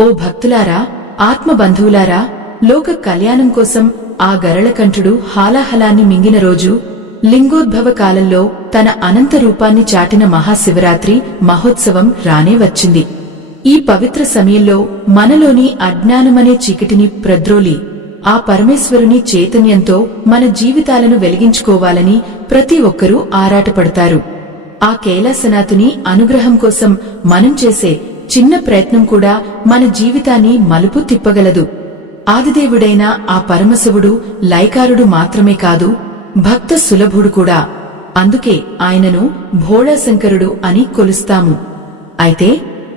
ఓ భక్తులారా, ఆత్మబంధువులారా, లోక కళ్యాణం కోసం ఆ గరళకంఠుడు హాలాహలాన్ని మింగిన రోజు, లింగోద్భవ కాలంలో తన అనంత రూపాన్ని చాటిన మహాశివరాత్రి మహోత్సవం రానే వచ్చింది. ఈ పవిత్ర సమయంలో మనలోని అజ్ఞానమనే చీకటిని ప్రద్రోలి ఆ పరమేశ్వరుని చైతన్యంతో మన జీవితాలను వెలిగించుకోవాలని ప్రతి ఒక్కరూ ఆరాటపడతారు. ఆ కైలాసనాథుని అనుగ్రహం కోసం మనం చేసే చిన్న ప్రయత్నం కూడా మన జీవితాన్ని మలుపు తిప్పగలదు. ఆదిదేవుడైన ఆ పరమశివుడు లైకారుడు మాత్రమే కాదు, భక్త సులభుడు కూడా. అందుకే ఆయనను భోళాశంకరుడు అని కొలుస్తాము. అయితే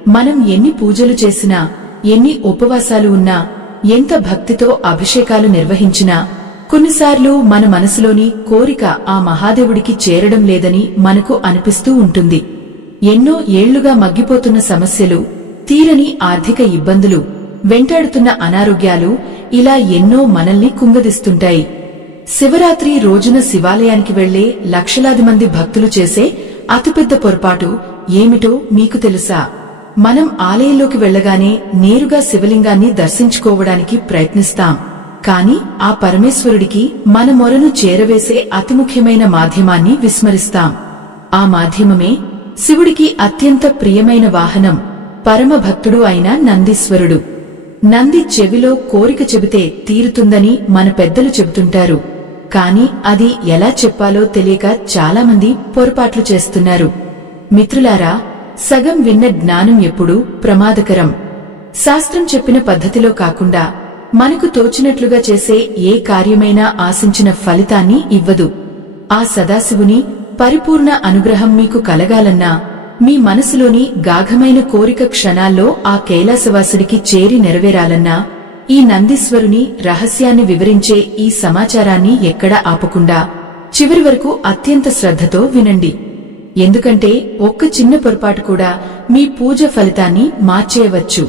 మనం ఎన్ని పూజలు చేసినా, ఎన్ని ఉపవాసాలు ఉన్నా, ఎంత భక్తితో అభిషేకాలు నిర్వహించినా కొన్నిసార్లు మన మనసులోని కోరిక ఆ మహాదేవుడికి చేరడం లేదని మనకు అనిపిస్తూ ఉంటుంది. ఎన్నో ఏళ్లుగా మగ్గిపోతున్న సమస్యలు, తీరని ఆర్థిక ఇబ్బందులు, వెంటాడుతున్న అనారోగ్యాలు, ఇలా ఎన్నో మనల్ని కుంగదీస్తుంటాయి. శివరాత్రి రోజున శివాలయానికి వెళ్లే లక్షలాది మంది భక్తులు చేసే అతిపెద్ద పొరపాటు ఏమిటో మీకు తెలుసా? మనం ఆలయంలోకి వెళ్లగానే నేరుగా శివలింగాన్ని దర్శించుకోవడానికి ప్రయత్నిస్తాం. కాని ఆ పరమేశ్వరుడికి మన మొరను చేరవేసే అతి ముఖ్యమైన మాధ్యమాన్ని విస్మరిస్తాం. ఆ మాధ్యమమే శివుడికి అత్యంత ప్రియమైన వాహనం, పరమభక్తుడు అయిన నందీశ్వరుడు. నంది చెవిలో కోరిక చెబితే తీరుతుందని మన పెద్దలు చెబుతుంటారు. కాని అది ఎలా చెప్పాలో తెలియక చాలామంది పొరపాట్లు చేస్తున్నారు. మిత్రులారా, సగం విన్న జ్ఞానం ఎప్పుడూ ప్రమాదకరం. శాస్త్రం చెప్పిన పద్ధతిలో కాకుండా మనకు తోచినట్లుగా చేసే ఏ కార్యమైనా ఆశించిన ఫలితాన్ని ఇవ్వదు. ఆ సదాశివుని పరిపూర్ణ అనుగ్రహం మీకు కలగాలన్నా, మీ మనసులోని గాఢమైన కోరిక క్షణాల్లో ఆ కైలాసవాసుడికి చేరి నెరవేరాలన్నా, ఈ నందీశ్వరుని రహస్యాన్ని వివరించే ఈ సమాచారాన్ని ఎక్కడా ఆపకుండా చివరి వరకు అత్యంత శ్రద్ధతో వినండి. ఎందుకంటే ఒక్క చిన్న పొరపాటు కూడా మీ పూజ ఫలితాన్ని మార్చేయవచ్చు.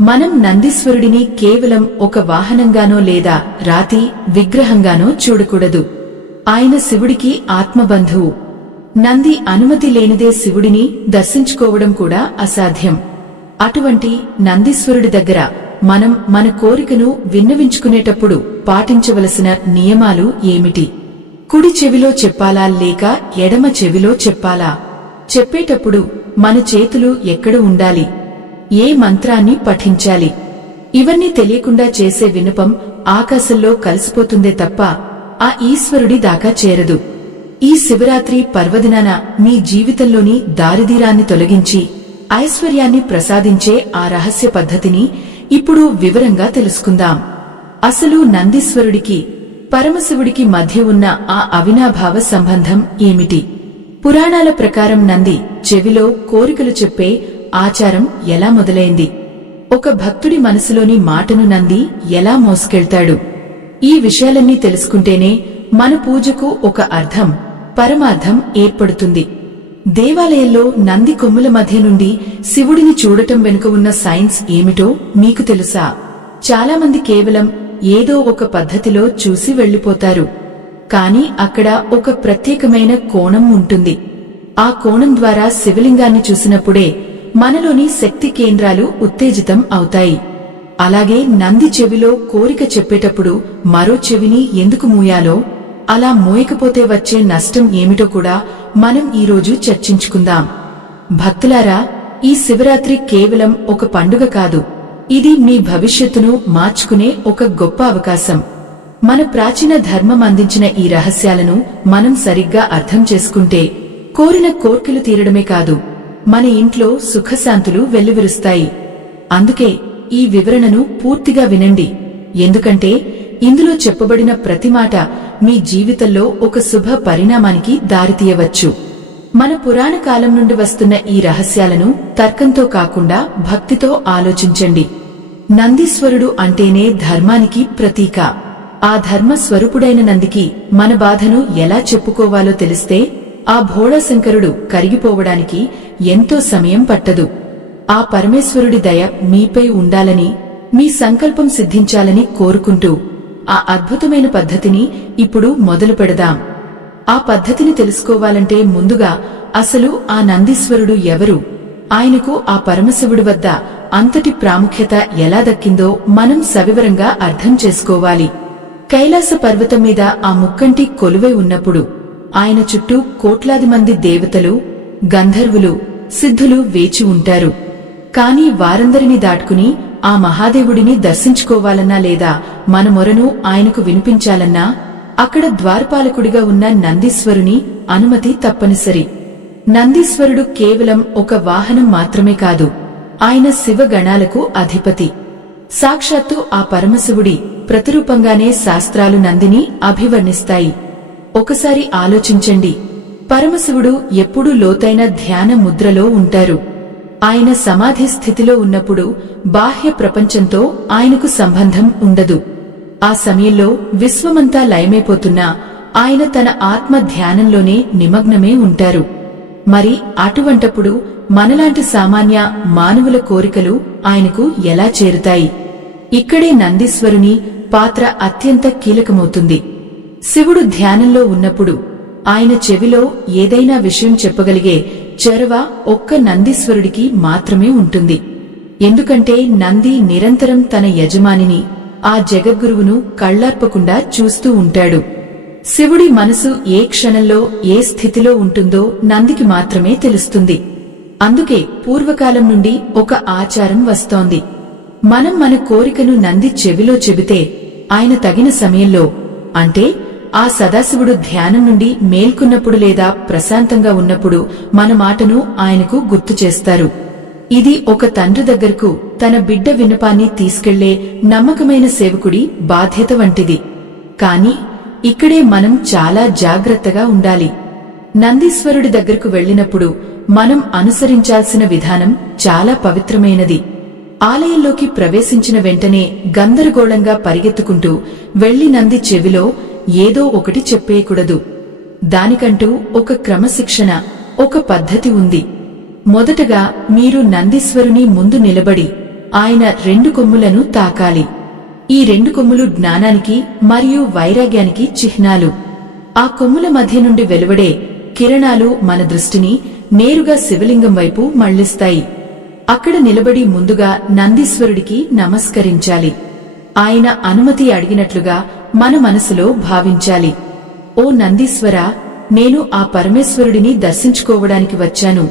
మనం నందీశ్వరుడిని కేవలం ఒక వాహనంగానో లేదా రాతి విగ్రహంగానో చూడకూడదు. ఆయన శివుడికి ఆత్మబంధువు. నంది అనుమతి లేనిదే శివుడిని దర్శించుకోవడం కూడా అసాధ్యం. అటువంటి నందీశ్వరుడి దగ్గర మనం మన కోరికను విన్నవించుకునేటప్పుడు పాటించవలసిన నియమాలు ఏమిటి? కుడి చెవిలో చెప్పాలా లేక ఎడమ చెవిలో చెప్పాలా? చెప్పేటప్పుడు మన చేతులు ఎక్కడ ఉండాలి? ఏ మంత్రాన్ని పఠించాలి? ఇవన్నీ తెలియకుండా చేసే విన్నపం ఆకాశంలో కలిసిపోతుందే తప్ప ఆ ఈశ్వరుడి దాకా చేరదు. ఈ శివరాత్రి పర్వదినాన మీ జీవితంలోని దారిదీరాన్ని తొలగించి ఐశ్వర్యాన్ని ప్రసాదించే ఆ రహస్య పద్ధతిని ఇప్పుడు వివరంగా తెలుసుకుందాం. అసలు నందీశ్వరుడికి పరమశివుడికి మధ్య ఉన్న ఆ అవినాభావ సంబంధం ఏమిటి? పురాణాల ప్రకారం నంది చెవిలో కోరికలు చెప్పే ఆచారం ఎలా మొదలైంది? ఒక భక్తుడి మనసులోని మాటను నంది ఎలా మోసుకెళ్తాడు? ఈ విషయాలన్నీ తెలుసుకుంటేనే మన పూజకు ఒక అర్థం, పరమార్థం ఏర్పడుతుంది. దేవాలయంలో నంది కొమ్ముల మధ్య నుండి శివుడిని చూడటం వెనుక ఉన్న సైన్స్ ఏమిటో మీకు తెలుసా? చాలామంది కేవలం ఏదో ఒక పద్ధతిలో చూసి వెళ్లిపోతారు. కాని అక్కడ ఒక ప్రత్యేకమైన కోణం ఉంటుంది. ఆ కోణం ద్వారా శివలింగాన్ని చూసినప్పుడే మనలోని శక్తి కేంద్రాలు ఉత్తేజితం అవుతాయి. అలాగే నంది చెవిలో కోరిక చెప్పేటప్పుడు మరో చెవిని ఎందుకు మూయాలో, అలా మోయకపోతే వచ్చే నష్టం ఏమిటో కూడా మనం ఈరోజు చర్చించుకుందాం. భక్తులారా, ఈ శివరాత్రి కేవలం ఒక పండుగ కాదు, ఇది మీ భవిష్యత్తును మార్చుకునే ఒక గొప్ప అవకాశం. మన ప్రాచీన ధర్మం అందించిన ఈ రహస్యాలను మనం సరిగ్గా అర్థం చేసుకుంటే కోరిన కోర్కెలు తీరడమే కాదు, మన ఇంట్లో సుఖశాంతులు వెల్లివిరుస్తాయి. అందుకే ఈ వివరణను పూర్తిగా వినండి. ఎందుకంటే ఇందులో చెప్పబడిన ప్రతి మాట మీ జీవితంలో ఒక శుభ పరిణామానికి దారితీయవచ్చు. మన పురాణ కాలం నుండి వస్తున్న ఈ రహస్యాలను తర్కంతో కాకుండా భక్తితో ఆలోచించండి. నందీశ్వరుడు అంటేనే ధర్మానికి ప్రతీక. ఆ ధర్మ స్వరూపుడైన నందికి మన బాధను ఎలా చెప్పుకోవాలో తెలిస్తే ఆ భోళాశంకరుడు కరిగిపోవడానికి ఎంతో సమయం పట్టదు. ఆ పరమేశ్వరుడి దయ మీపై ఉండాలని, మీ సంకల్పం సిద్ధించాలని కోరుకుంటూ ఆ అద్భుతమైన పద్ధతిని ఇప్పుడు మొదలు పెడదాం. ఆ పద్ధతిని తెలుసుకోవాలంటే ముందుగా అసలు ఆ నందీశ్వరుడు ఎవరు, ఆయనకు ఆ పరమశివుడి వద్ద అంతటి ప్రాముఖ్యత ఎలా దక్కిందో మనం సవివరంగా అర్థం చేసుకోవాలి. కైలాస పర్వతం మీద ఆ ముక్కంటి కొలువై ఉన్నప్పుడు ఆయన చుట్టూ కోట్లాది మంది దేవతలు, గంధర్వులు, సిద్ధులు వేచి ఉంటారు. కాని వారందరినీ దాటుకుని ఆ మహాదేవుడిని దర్శించుకోవాలన్నా లేదా మన మొరను ఆయనకు వినిపించాలన్నా అక్కడ ద్వారపాలకుడిగా ఉన్న నందీశ్వరుని అనుమతి తప్పనిసరి. నందీశ్వరుడు కేవలం ఒక వాహనం మాత్రమే కాదు, ఆయన శివగణాలకు అధిపతి. సాక్షాత్తు ఆ పరమశివుడి ప్రతిరూపంగానే శాస్త్రాలు నందిని అభివర్ణిస్తాయి. ఒకసారి ఆలోచించండి, పరమశివుడు ఎప్పుడూ లోతైన ధ్యాన ముద్రలో ఉంటారు. ఆయన సమాధి స్థితిలో ఉన్నప్పుడు బాహ్య ప్రపంచంతో ఆయనకు సంబంధం ఉండదు. ఆ సమయంలో విశ్వమంతా లయమైపోతున్నా ఆయన తన ఆత్మ ధ్యానంలోనే నిమగ్నమే ఉంటారు. మరి అటువంటప్పుడు మనలాంటి సామాన్య మానవుల కోరికలు ఆయనకు ఎలా చేరుతాయి? ఇక్కడే నందీశ్వరుని పాత్ర అత్యంత కీలకమవుతుంది. శివుడు ధ్యానంలో ఉన్నప్పుడు ఆయన చెవిలో ఏదైనా విషయం చెప్పగలిగే చొరవ ఒక్క నందీశ్వరుడికి మాత్రమే ఉంటుంది. ఎందుకంటే నంది నిరంతరం తన యజమానిని, ఆ జగద్గురువును కళ్లార్పకుండా చూస్తూ ఉంటాడు. శివుడి మనసు ఏ క్షణంలో ఏ స్థితిలో ఉంటుందో నందికి మాత్రమే తెలుస్తుంది. అందుకే పూర్వకాలం నుండి ఒక ఆచారం వస్తోంది. మనం మన కోరికను నంది చెవిలో చెబితే ఆయన తగిన సమయంలో, అంటే ఆ సదాశివుడు ధ్యానం నుండి మేల్కొన్నప్పుడు లేదా ప్రశాంతంగా ఉన్నప్పుడు మన మాటను ఆయనకు గుర్తు చేస్తారు. ఇది ఒక తండ్రి దగ్గరకు తన బిడ్డ విన్నపాన్ని తీసుకెళ్లే నమ్మకమైన సేవకుడి బాధ్యత వంటిది. కాని ఇక్కడే మనం చాలా జాగ్రత్తగా ఉండాలి. నందీశ్వరుడి దగ్గరకు వెళ్లినప్పుడు మనం అనుసరించాల్సిన విధానం చాలా పవిత్రమైనది. ఆలయంలోకి ప్రవేశించిన వెంటనే గందరగోళంగా పరిగెత్తుకుంటూ వెళ్లి నంది చెవిలో ఏదో ఒకటి చెప్పేయకూడదు. దానికంటూ ఒక క్రమశిక్షణ, ఒక పద్ధతి ఉంది. మొదటగా మీరు నందీశ్వరుని ముందు నిలబడి ఆయన 2 కొమ్ములను తాకాలి. ఈ 2 కొమ్ములు జ్ఞానానికి మరియు వైరాగ్యానికి చిహ్నాలు. ఆ కొమ్ముల మధ్య నుండి వెలువడే కిరణాలు మన దృష్టిని నేరుగా శివలింగం వైపు మళ్లిస్తాయి. అక్కడ నిలబడి ముందుగా నందీశ్వరుడికి నమస్కరించాలి. ఆయన అనుమతి అడిగినట్లుగా మన మనసులో భావించాలి. ఓ నందీశ్వరా, నేను ఆ పరమేశ్వరుడిని దర్శించుకోవడానికి వచ్చాను.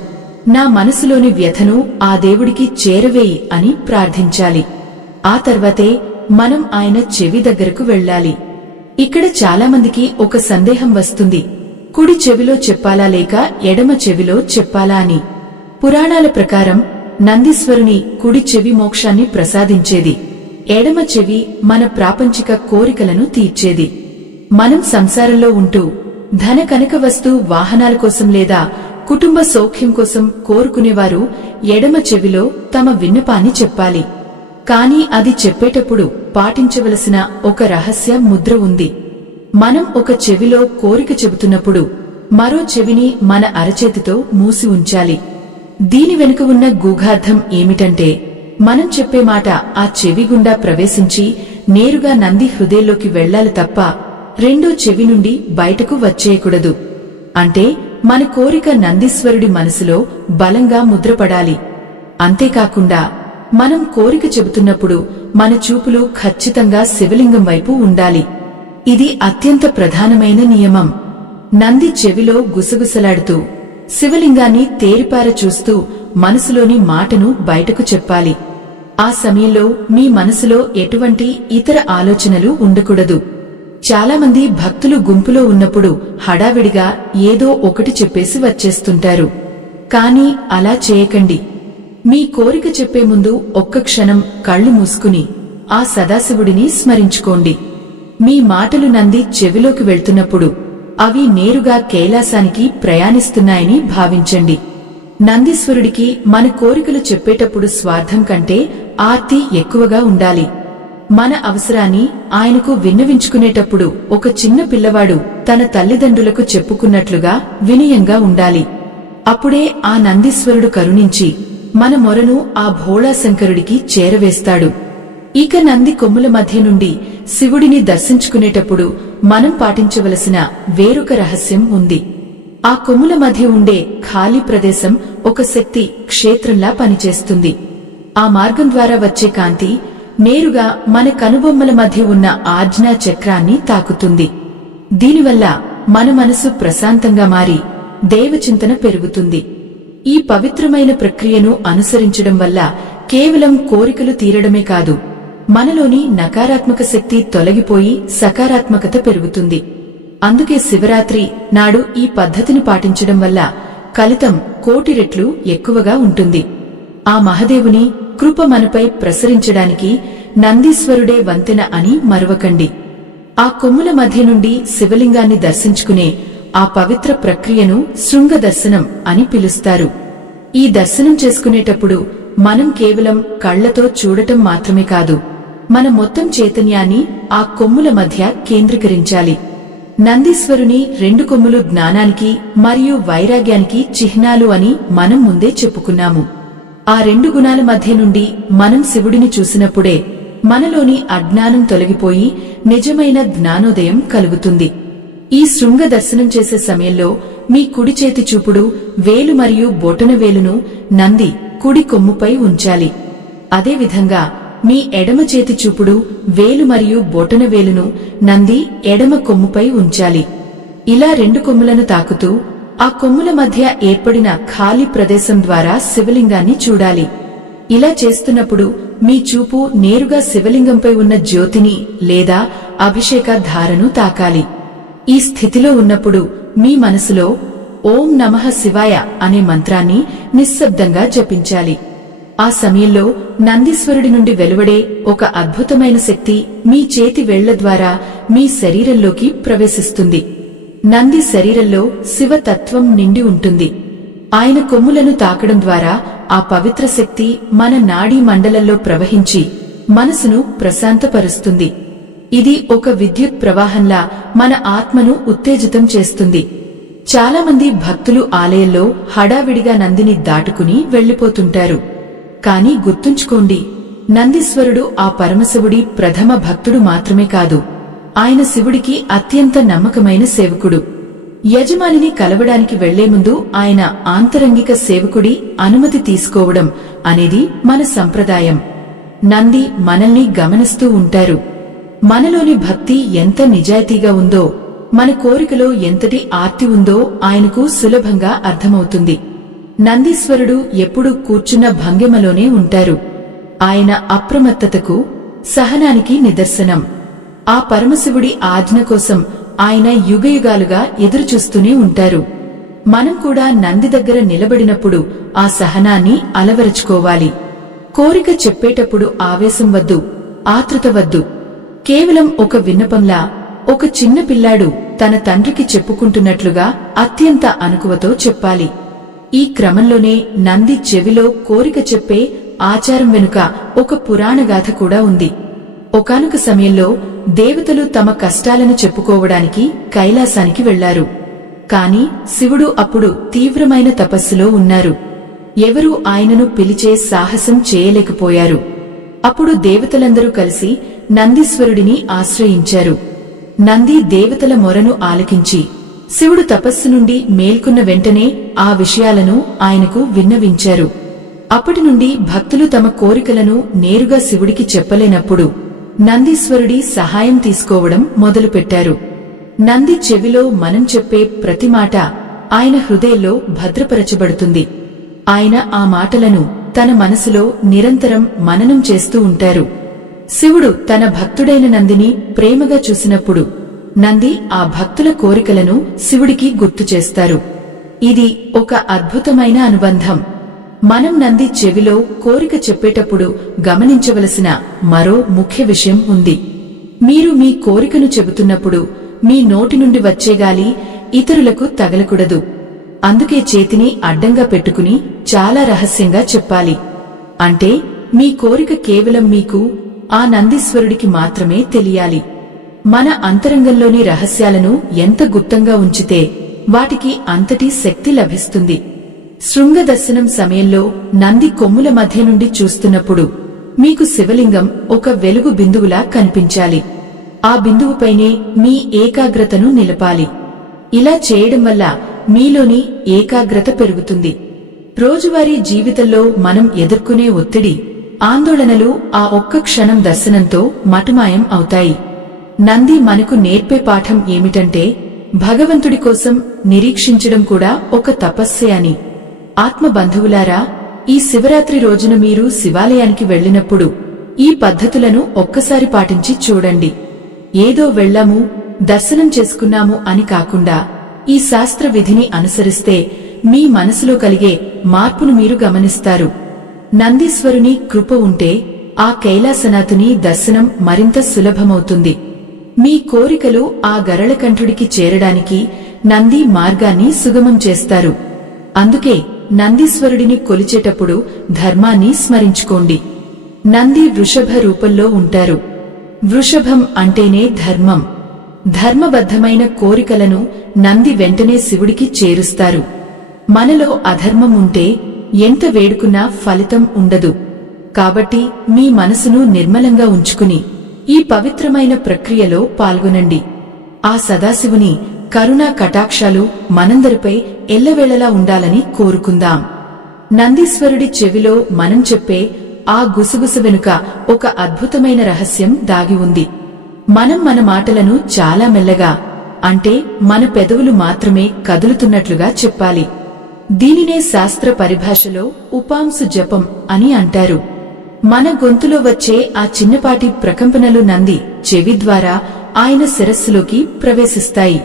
నా మనసులోని వ్యథను ఆ దేవుడికి చేరవేయి అని ప్రార్థించాలి. ఆ తర్వాతే మనం ఆయన చెవి దగ్గరకు వెళ్లాలి. ఇక్కడ చాలామందికి ఒక సందేహం వస్తుంది, కుడి చెవిలో చెప్పాలా లేక ఎడమ చెవిలో చెప్పాలా అని. పురాణాల ప్రకారం నందీశ్వరుని కుడి చెవి మోక్షాన్ని ప్రసాదించేది, ఎడమ చెవి మన ప్రాపంచిక కోరికలను తీర్చేది. మనం సంసారంలో ఉంటూ ధన కనక వస్తు వాహనాల కోసం లేదా కుటుంబ సౌఖ్యం కోసం కోరుకునేవారు ఎడమ చెవిలో తమ విన్నపాన్ని చెప్పాలి. కాని అది చెప్పేటప్పుడు పాటించవలసిన ఒక రహస్య ముద్ర ఉంది. మనం ఒక చెవిలో కోరిక చెబుతున్నప్పుడు మరో చెవిని మన అరచేతితో మూసి ఉంచాలి. దీని వెనుక ఉన్న గూఢార్థం ఏమిటంటే, మనం చెప్పే మాట ఆ చెవి గుండా ప్రవేశించి నేరుగా నంది హృదయంలోకి వెళ్లాలి తప్ప రెండో చెవి నుండి బయటకు వచ్చేయకూడదు. అంటే మన కోరిక నందీశ్వరుడి మనసులో బలంగా ముద్రపడాలి. అంతేకాకుండా మనం కోరిక చెబుతున్నప్పుడు మన చూపులు ఖచ్చితంగా శివలింగం వైపు ఉండాలి. ఇది అత్యంత ప్రధానమైన నియమం. నంది చెవిలో గుసగుసలాడుతూ శివలింగాన్ని తేరిపార చూస్తూ మనసులోని మాటను బయటకు చెప్పాలి. ఆ సమయంలో మీ మనసులో ఎటువంటి ఇతర ఆలోచనలు ఉండకూడదు. చాలామంది భక్తులు గుంపులో ఉన్నప్పుడు హడావిడిగా ఏదో ఒకటి చెప్పేసి వచ్చేస్తుంటారు. కాని అలా చేయకండి. మీ కోరిక చెప్పే ముందు ఒక్క క్షణం కళ్ళు మూసుకుని ఆ సదాశివుడిని స్మరించుకోండి. మీ మాటలు నంది చెవిలోకి వెళ్తున్నప్పుడు అవి నేరుగా కైలాసానికి ప్రయాణిస్తున్నాయని భావించండి. నందీశ్వరుడికి మన కోరికలు చెప్పేటప్పుడు స్వార్థం కంటే ఆర్తి ఎక్కువగా ఉండాలి. మన అవసరాన్ని ఆయనకు విన్నవించుకునేటప్పుడు ఒక చిన్న పిల్లవాడు తన తల్లిదండ్రులకు చెప్పుకున్నట్లుగా వినయంగా ఉండాలి. అప్పుడే ఆ నందీశ్వరుడు కరుణించి మన మొరను ఆ భోళాశంకరుడికి చేరవేస్తాడు. ఇక నంది కొమ్ముల మధ్య నుండి శివుడిని దర్శించుకునేటప్పుడు మనం పాటించవలసిన వేరొక రహస్యం ఉంది. ఆ కొమ్ముల మధ్య ఉండే ఖాళీ ప్రదేశం ఒక శక్తి క్షేత్రంలా పనిచేస్తుంది. ఆ మార్గం ద్వారా వచ్చే కాంతి నేరుగా మన కనుబొమ్మల మధ్య ఉన్న ఆజ్ఞా చక్రాన్ని తాకుతుంది. దీనివల్ల మన మనసు ప్రశాంతంగా మారి దైవచింతన పెరుగుతుంది. ఈ పవిత్రమైన ప్రక్రియను అనుసరించడం వల్ల కేవలం కోరికలు తీరడమే కాదు, మనలోని నకారాత్మక శక్తి తొలగిపోయి సకారాత్మకత పెరుగుతుంది. అందుకే శివరాత్రి నాడు ఈ పద్ధతిని పాటించడం వల్ల ఫలితం కోటి రెట్లు ఎక్కువగా ఉంటుంది. ఆ మహదేవుని కృప మనపై ప్రసరించడానికి నందీశ్వరుడే వంతెన అని మరువకండి. ఆ కొమ్ముల మధ్య నుండి శివలింగాన్ని దర్శించుకునే ఆ పవిత్ర ప్రక్రియను శృంగ దర్శనం అని పిలుస్తారు. ఈ దర్శనం చేసుకునేటప్పుడు మనం కేవలం కళ్లతో చూడటం మాత్రమే కాదు, మన మొత్తం చైతన్యాన్ని ఆ కొమ్ముల మధ్య కేంద్రీకరించాలి. నందీశ్వరుని 2 కొమ్ములు జ్ఞానానికి మరియు వైరాగ్యానికి చిహ్నాలు అని మనం ముందే చెప్పుకున్నాము. ఆ 2 గుణాల మధ్య నుండి మనం శివుడిని చూసినప్పుడే మనలోని అజ్ఞానం తొలగిపోయి నిజమైన జ్ఞానోదయం కలుగుతుంది. ఈ శృంగ దర్శనం చేసే సమయంలో మీ కుడి చేతి చూపుడు వేలు మరియు బొటన వేలును నంది కుడి కొమ్ముపై ఉంచాలి. అదేవిధంగా మీ ఎడమ చేతి చూపుడు వేలు మరియు బొటన వేలును నంది ఎడమ కొమ్ముపై ఉంచాలి. ఇలా 2 కొమ్ములను తాకుతూ ఆ కొమ్ముల మధ్య ఏర్పడిన ఖాళీ ప్రదేశం ద్వారా శివలింగాన్ని చూడాలి. ఇలా చేస్తున్నప్పుడు మీ చూపు నేరుగా శివలింగంపై ఉన్న జ్యోతిని లేదా అభిషేక ధారను తాకాలి. ఈ స్థితిలో ఉన్నప్పుడు మీ మనసులో ఓం నమః శివాయ అనే మంత్రాన్ని నిశ్శబ్దంగా జపించాలి. ఆ సమయంలో నందీశ్వరుడి నుండి వెలువడే ఒక అద్భుతమైన శక్తి మీ చేతి వేళ్ల ద్వారా మీ శరీరంలోకి ప్రవేశిస్తుంది. నంది శరీరంలో శివతత్వం నిండి ఉంటుంది. ఆయన కొమ్ములను తాకడం ద్వారా ఆ పవిత్ర శక్తి మన నాడీ మండలంలో ప్రవహించి మనసును ప్రశాంతపరుస్తుంది. ఇది ఒక విద్యుత్ ప్రవాహంలా మన ఆత్మను ఉత్తేజితం చేస్తుంది. చాలామంది భక్తులు ఆలయంలో హడావిడిగా నందిని దాటుకుని వెళ్లిపోతుంటారు. కాని గుర్తుంచుకోండి, నందీశ్వరుడు ఆ పరమశివుడి ప్రథమ భక్తుడు మాత్రమే కాదు, ఆయన శివుడికి అత్యంత నమ్మకమైన సేవకుడు. యజమానిని కలవడానికి వెళ్లే ముందు ఆయన ఆంతరంగిక సేవకుడి అనుమతి తీసుకోవడం అనేది మన సంప్రదాయం. నంది మనల్ని గమనిస్తూ ఉంటారు. మనలోని భక్తి ఎంత నిజాయితీగా ఉందో, మన కోరికలో ఎంతటి ఆర్తి ఉందో ఆయనకు సులభంగా అర్థమవుతుంది. నందీశ్వరుడు ఎప్పుడూ కూర్చున్న భంగిమలోనే ఉంటారు. ఆయన అప్రమత్తతకు, సహనానికి నిదర్శనం. ఆ పరమశివుడి ఆజ్ఞ కోసం ఆయన యుగయుగాలుగా ఎదురుచూస్తూనే ఉంటారు. మనం కూడా నంది దగ్గర నిలబడినప్పుడు ఆ సహనాన్ని అలవరుచుకోవాలి. కోరిక చెప్పేటప్పుడు ఆవేశం వద్దు, ఆతృత వద్దు. కేవలం ఒక విన్నపంలా, ఒక చిన్న పిల్లాడు తన తండ్రికి చెప్పుకుంటున్నట్లుగా అత్యంత అణకువతో చెప్పాలి. ఈ క్రమంలోనే నంది చెవిలో కోరిక చెప్పే ఆచారం వెనుక ఒక పురాణగాథ కూడా ఉంది. ఒకానొక సమయంలో దేవతలు తమ కష్టాలను చెప్పుకోవడానికి కైలాసానికి వెళ్లారు. కాని శివుడు అప్పుడు తీవ్రమైన తపస్సులో ఉన్నారు. ఎవరూ ఆయనను పిలిచే సాహసం చేయలేకపోయారు. అప్పుడు దేవతలందరూ కలిసి నందీశ్వరుడిని ఆశ్రయించారు. నంది దేవతల మొరను ఆలకించి శివుడు తపస్సు నుండి మేల్కొన్న వెంటనే ఆ విషయాలను ఆయనకు విన్నవించారు. అప్పటి నుండి భక్తులు తమ కోరికలను నేరుగా శివుడికి చెప్పలేనప్పుడు నందీశ్వరుడి సహాయం తీసుకోవడం మొదలుపెట్టారు. నంది చెవిలో మనం చెప్పే ప్రతి మాట ఆయన హృదయంలో భద్రపరచబడుతుంది. ఆయన ఆ మాటలను తన మనసులో నిరంతరం మననం చేస్తూ ఉంటారు. శివుడు తన భక్తుడైన నందిని ప్రేమగా చూసినప్పుడు నంది ఆ భక్తుల కోరికలను శివుడికి గుర్తు చేస్తారు. ఇది ఒక అద్భుతమైన అనుబంధం. మనం నంది చెవిలో కోరిక చెప్పేటప్పుడు గమనించవలసిన మరో ముఖ్య విషయం ఉంది. మీరు మీ కోరికను చెబుతున్నప్పుడు మీ నోటి నుండి వచ్చే గాలి ఇతరులకు తగలకూడదు. అందుకే చేతిని అడ్డంగా పెట్టుకుని చాలా రహస్యంగా చెప్పాలి. అంటే మీ కోరిక కేవలం మీకు, ఆ నందీశ్వరుడికి మాత్రమే తెలియాలి. మన అంతరంగంలోని రహస్యాలను ఎంత గుప్తంగా ఉంచితే వాటికి అంతటి శక్తి లభిస్తుంది. శృంగ దర్శనం సమయంలో నంది కొమ్ముల మధ్య నుండి చూస్తున్నప్పుడు మీకు శివలింగం ఒక వెలుగు బిందువులా కనిపించాలి. ఆ బిందువుపైనే మీ ఏకాగ్రతను నిలపాలి. ఇలా చేయడం వల్ల మీలోని ఏకాగ్రత పెరుగుతుంది. రోజువారీ జీవితంలో మనం ఎదుర్కొనే ఒత్తిడి, ఆందోళనలు ఆ ఒక్క క్షణం దర్శనంతో మటుమాయం అవుతాయి. నంది మనకు నేర్పే పాఠం ఏమిటంటే భగవంతుడి కోసం నిరీక్షించడం కూడా ఒక తపస్సే అని. ఆత్మబంధువులారా, ఈ శివరాత్రి రోజున మీరు శివాలయానికి వెళ్ళినప్పుడు ఈ పద్ధతులను ఒక్కసారి పాటించి చూడండి. ఏదో వెళ్ళాము, దర్శనం చేసుకున్నాము అని కాకుండా ఈ శాస్త్ర విధిని అనుసరిస్తే మీ మనసులో కలిగే మార్పును మీరు గమనిస్తారు. నందీశ్వరుని కృప ఉంటే ఆ కైలాసనాథుని దర్శనం మరింత సులభమవుతుంది. మీ కోరికలు ఆ గరళకంఠుడికి చేరడానికి నంది మార్గాన్ని సుగమం చేస్తారు. అందుకే నందీశ్వరుడిని కొలిచేటప్పుడు ధర్మాన్ని స్మరించుకోండి. నంది వృషభ రూపంలో ఉంటారు. వృషభం అంటేనే ధర్మం. ధర్మబద్ధమైన కోరికలను నంది వెంటనే శివుడికి చేరుస్తారు. మనలో అధర్మం ఉంటే ఎంత వేడుకున్నా ఫలితం ఉండదు. కాబట్టి మీ మనసును నిర్మలంగా ఉంచుకుని ఈ పవిత్రమైన ప్రక్రియలో పాల్గొనండి. ఆ సదాశివుని కరుణా కటాక్షాలు మనందరిపై ఎల్లవేళలా ఉండాలని కోరుకుందాం. నందీశ్వరుడి చెవిలో మనం చెప్పే ఆ గుసగుస వెనుక ఒక అద్భుతమైన రహస్యం దాగి ఉంది. మనం మన మాటలను చాలా మెల్లగా, అంటే మన పెదవులు మాత్రమే కదులుతున్నట్లుగా చెప్పాలి. దీనినే శాస్త్ర పరిభాషలో ఉపాంశు జపం అని అంటారు. మన గొంతులో వచ్చే ఆ చిన్నపాటి ప్రకంపనలు నంది చెవి ద్వారా ఆయన శిరస్సులోకి ప్రవేశిస్తాయి.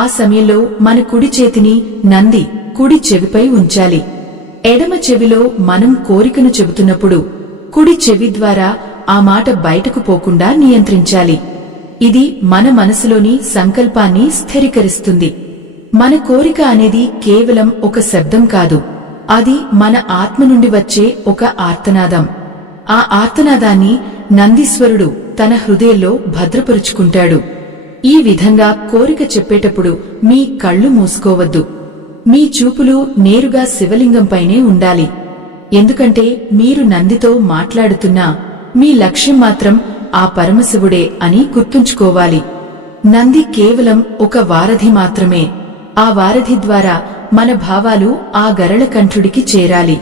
ఆ సమయంలో మన కుడి చేతిని నంది కుడి చెవిపై ఉంచాలి. ఎడమ చెవిలో మనం కోరికను చెబుతున్నప్పుడు కుడి చెవి ద్వారా ఆ మాట బయటకు పోకుండా నియంత్రించాలి. ఇది మన మనసులోని సంకల్పాన్ని స్థిరీకరిస్తుంది. మన కోరిక అనేది కేవలం ఒక శబ్దం కాదు, అది మన ఆత్మ నుండి వచ్చే ఒక ఆర్తనాదం. ఆ ఆర్తనాదాన్ని నందీశ్వరుడు తన హృదయంలో భద్రపరుచుకుంటాడు. ఈ విధంగా కోరిక చెప్పేటప్పుడు మీ కళ్ళు మూసుకోవద్దు. మీ చూపులు నేరుగా శివలింగంపైనే ఉండాలి. ఎందుకంటే మీరు నందితో మాట్లాడుతున్నా మీ లక్ష్యం మాత్రం ఆ పరమశివుడే అని గుర్తుంచుకోవాలి. నంది కేవలం ఒక వారధి మాత్రమే. ఆ వారధి ద్వారా మన భావాలు ఆ గరళకంఠుడికి చేరాలి.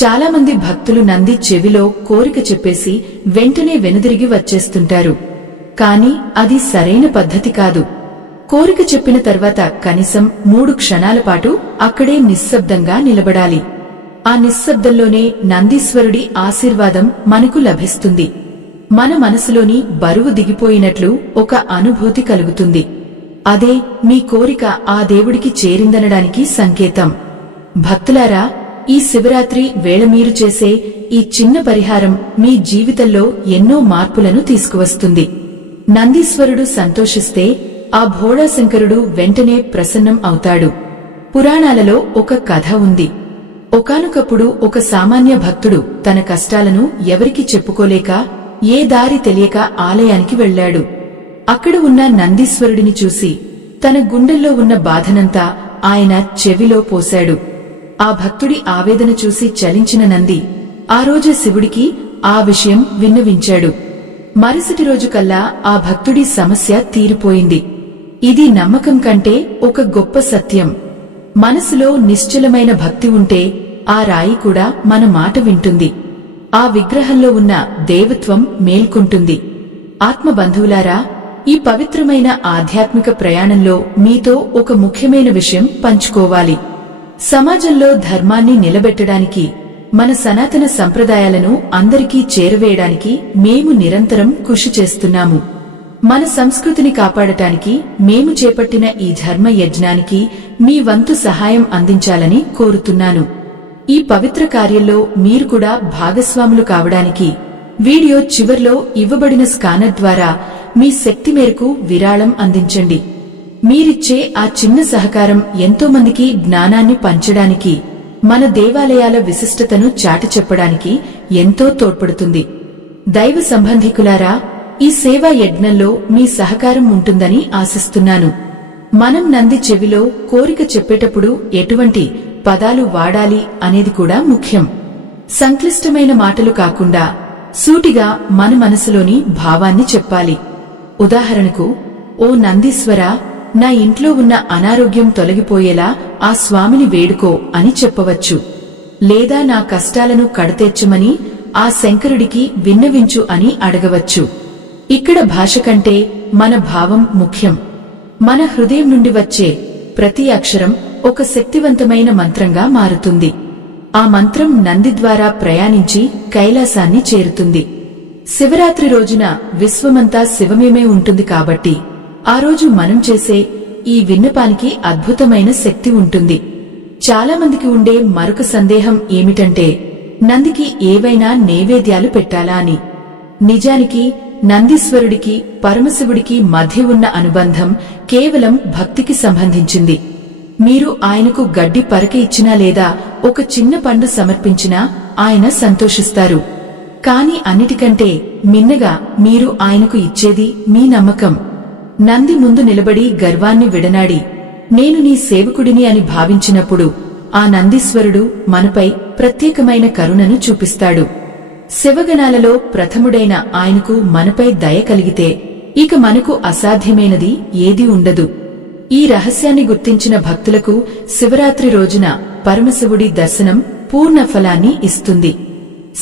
చాలామంది భక్తులు నంది చెవిలో కోరిక చెప్పేసి వెంటనే వెనుదిరిగి వచ్చేస్తుంటారు. కాని అది సరైన పద్ధతి కాదు. కోరిక చెప్పిన తర్వాత కనీసం 3 క్షణాల పాటు అక్కడే నిశ్శబ్దంగా నిలబడాలి. ఆ నిశ్శబ్దంలోనే నందీశ్వరుడి ఆశీర్వాదం మనకు లభిస్తుంది. మన మనసులోని బరువు దిగిపోయినట్లు ఒక అనుభూతి కలుగుతుంది. అదే మీ కోరిక ఆ దేవుడికి చేరిందనడానికి సంకేతం. భక్తులారా, ఈ శివరాత్రి వేళ మీరు చేసే ఈ చిన్న పరిహారం మీ జీవితంలో ఎన్నో మార్పులను తీసుకువస్తుంది. నందీశ్వరుడు సంతోషిస్తే ఆ భోళాశంకరుడు వెంటనే ప్రసన్నం అవుతాడు. పురాణాలలో ఒక కథ ఉంది. ఒకానొకప్పుడు ఒక సామాన్య భక్తుడు తన కష్టాలను ఎవరికి చెప్పుకోలేక ఏ దారి తెలియక ఆలయానికి వెళ్లాడు. అక్కడ ఉన్న నందీశ్వరుడిని చూసి తన గుండెల్లో ఉన్న బాధనంతా ఆయన చెవిలో పోశాడు. ఆ భక్తుడి ఆవేదన చూసి చలించిన నంది ఆ రోజు శివుడికి ఆ విషయం విన్నవించాడు. మరుసటి రోజు కల్లా ఆ భక్తుడి సమస్య తీరిపోయింది. ఇది నమ్మకం కంటే ఒక గొప్ప సత్యం. మనసులో నిశ్చలమైన భక్తి ఉంటే ఆ రాయి కూడా మన మాట వింటుంది. ఆ విగ్రహంలో ఉన్న దేవత్వం మేల్కొంటుంది. ఆత్మబంధువులారా, ఈ పవిత్రమైన ఆధ్యాత్మిక ప్రయాణంలో మీతో ఒక ముఖ్యమైన విషయం పంచుకోవాలి. సమాజంలో ధర్మాన్ని నిలబెట్టడానికి, మన సనాతన సంప్రదాయాలను అందరికీ చేరవేయడానికి మేము నిరంతరం కృషి చేస్తున్నాము. మన సంస్కృతిని కాపాడటానికి మేము చేపట్టిన ఈ ధర్మ యజ్ఞానికి మీ వంతు సహాయం అందించాలని కోరుతున్నాను. ఈ పవిత్ర కార్యంలో మీరు కూడా భాగస్వాములు కావడానికి వీడియో చివర్లో ఇవ్వబడిన స్కానర్ ద్వారా మీ శక్తి మేరకు విరాళం అందించండి. మీరిచ్చే ఆ చిన్న సహకారం ఎంతో మందికి జ్ఞానాన్ని పంచడానికి, మన దేవాలయాల విశిష్టతను చాటి చెప్పడానికి ఎంతో తోడ్పడుతుంది. దైవ సంబంధికులారా, ఈ సేవా యజ్ఞంలో మీ సహకారం ఉంటుందని ఆశిస్తున్నాను. మనం నంది చెవిలో కోరిక చెప్పేటప్పుడు ఎటువంటి పదాలు వాడాలి అనేది కూడా ముఖ్యం. సంక్లిష్టమైన మాటలు కాకుండా సూటిగా మన మనసులోని భావాన్ని చెప్పాలి. ఉదాహరణకు, ఓ నందీశ్వరా, నా ఇంట్లో ఉన్న అనారోగ్యం తొలగిపోయేలా ఆ స్వామిని వేడుకో అని చెప్పవచ్చు. లేదా నా కష్టాలను కడతేర్చమని ఆ శంకరుడికి విన్నవించు అని అడగవచ్చు. ఇక్కడ భాష కంటే మన భావం ముఖ్యం. మన హృదయం నుండి వచ్చే ప్రతి అక్షరం ఒక శక్తివంతమైన మంత్రంగా మారుతుంది. ఆ మంత్రం నంది ద్వారా ప్రయాణించి కైలాసాన్ని చేరుతుంది. శివరాత్రి రోజున విశ్వమంతా శివమయమే ఉంటుంది కాబట్టి ఆ రోజు మనం చేసే ఈ విన్నపానికి అద్భుతమైన శక్తి ఉంటుంది. చాలా మందికి ఉండే మరొక సందేహం ఏమిటంటే నందికి ఏవైనా నైవేద్యాలు పెట్టాలా అని. నిజానికి నందీశ్వరుడికి పరమశివుడికి మధ్య ఉన్న అనుబంధం కేవలం భక్తికి సంబంధించింది. మీరు ఆయనకు గడ్డి పరక ఇచ్చినా లేదా ఒక చిన్న పండు సమర్పించినా ఆయన సంతోషిస్తారు. కాని అన్నిటికంటే మిన్నగా మీరు ఆయనకు ఇచ్చేది మీ నమ్మకం. నంది ముందు నిలబడి గర్వాన్ని విడనాడి నేను నీ సేవకుడిని అని భావించినప్పుడు ఆ నందీశ్వరుడు మనపై ప్రత్యేకమైన కరుణను చూపిస్తాడు. శివగణాలలో ప్రథముడైన ఆయనకు మనపై దయ కలిగితే ఇక మనకు అసాధ్యమైనది ఏదీ ఉండదు. ఈ రహస్యాన్ని గుర్తించిన భక్తులకు శివరాత్రి రోజున పరమశివుడి దర్శనం పూర్ణ ఫలాన్ని ఇస్తుంది.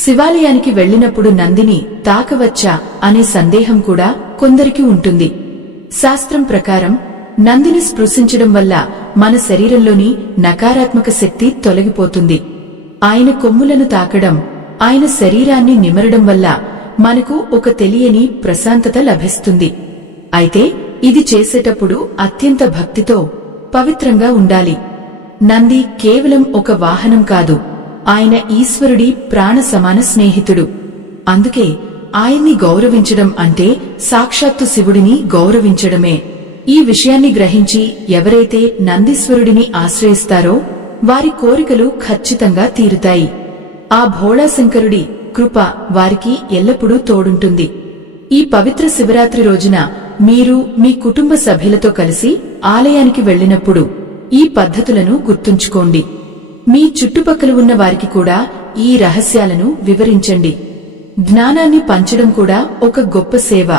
శివాలయానికి వెళ్లినప్పుడు నందిని తాకవచ్చా అనే సందేహం కూడా కొందరికి ఉంటుంది. శాస్త్రం ప్రకారం నందిని స్పృశించడం వల్ల మన శరీరంలోని నకారాత్మక శక్తి తొలగిపోతుంది. ఆయన కొమ్ములను తాకడం, ఆయన శరీరాన్ని నిమరడం వల్ల మనకు ఒక తెలియని ప్రశాంతత లభిస్తుంది. అయితే ఇది చేసేటప్పుడు అత్యంత భక్తితో పవిత్రంగా ఉండాలి. నంది కేవలం ఒక వాహనం కాదు, ఆయన ఈశ్వరుడి ప్రాణ సమాన స్నేహితుడు. అందుకే ఆయన్ని గౌరవించడం అంటే సాక్షాత్తు శివుడిని గౌరవించడమే. ఈ విషయాన్ని గ్రహించి ఎవరైతే నందీశ్వరుడిని ఆశ్రయిస్తారో వారి కోరికలు ఖచ్చితంగా తీరుతాయి. ఆ భోళాశంకరుడి కృప వారికి ఎల్లప్పుడూ తోడుంటుంది. ఈ పవిత్ర శివరాత్రి రోజున మీరు మీ కుటుంబ సభ్యులతో కలిసి ఆలయానికి వెళ్లినప్పుడు ఈ పద్ధతులను గుర్తుంచుకోండి. మీ చుట్టుపక్కల ఉన్న వారికి కూడా ఈ రహస్యాలను వివరించండి. జ్ఞానాన్ని పంచడం కూడా ఒక గొప్ప సేవ.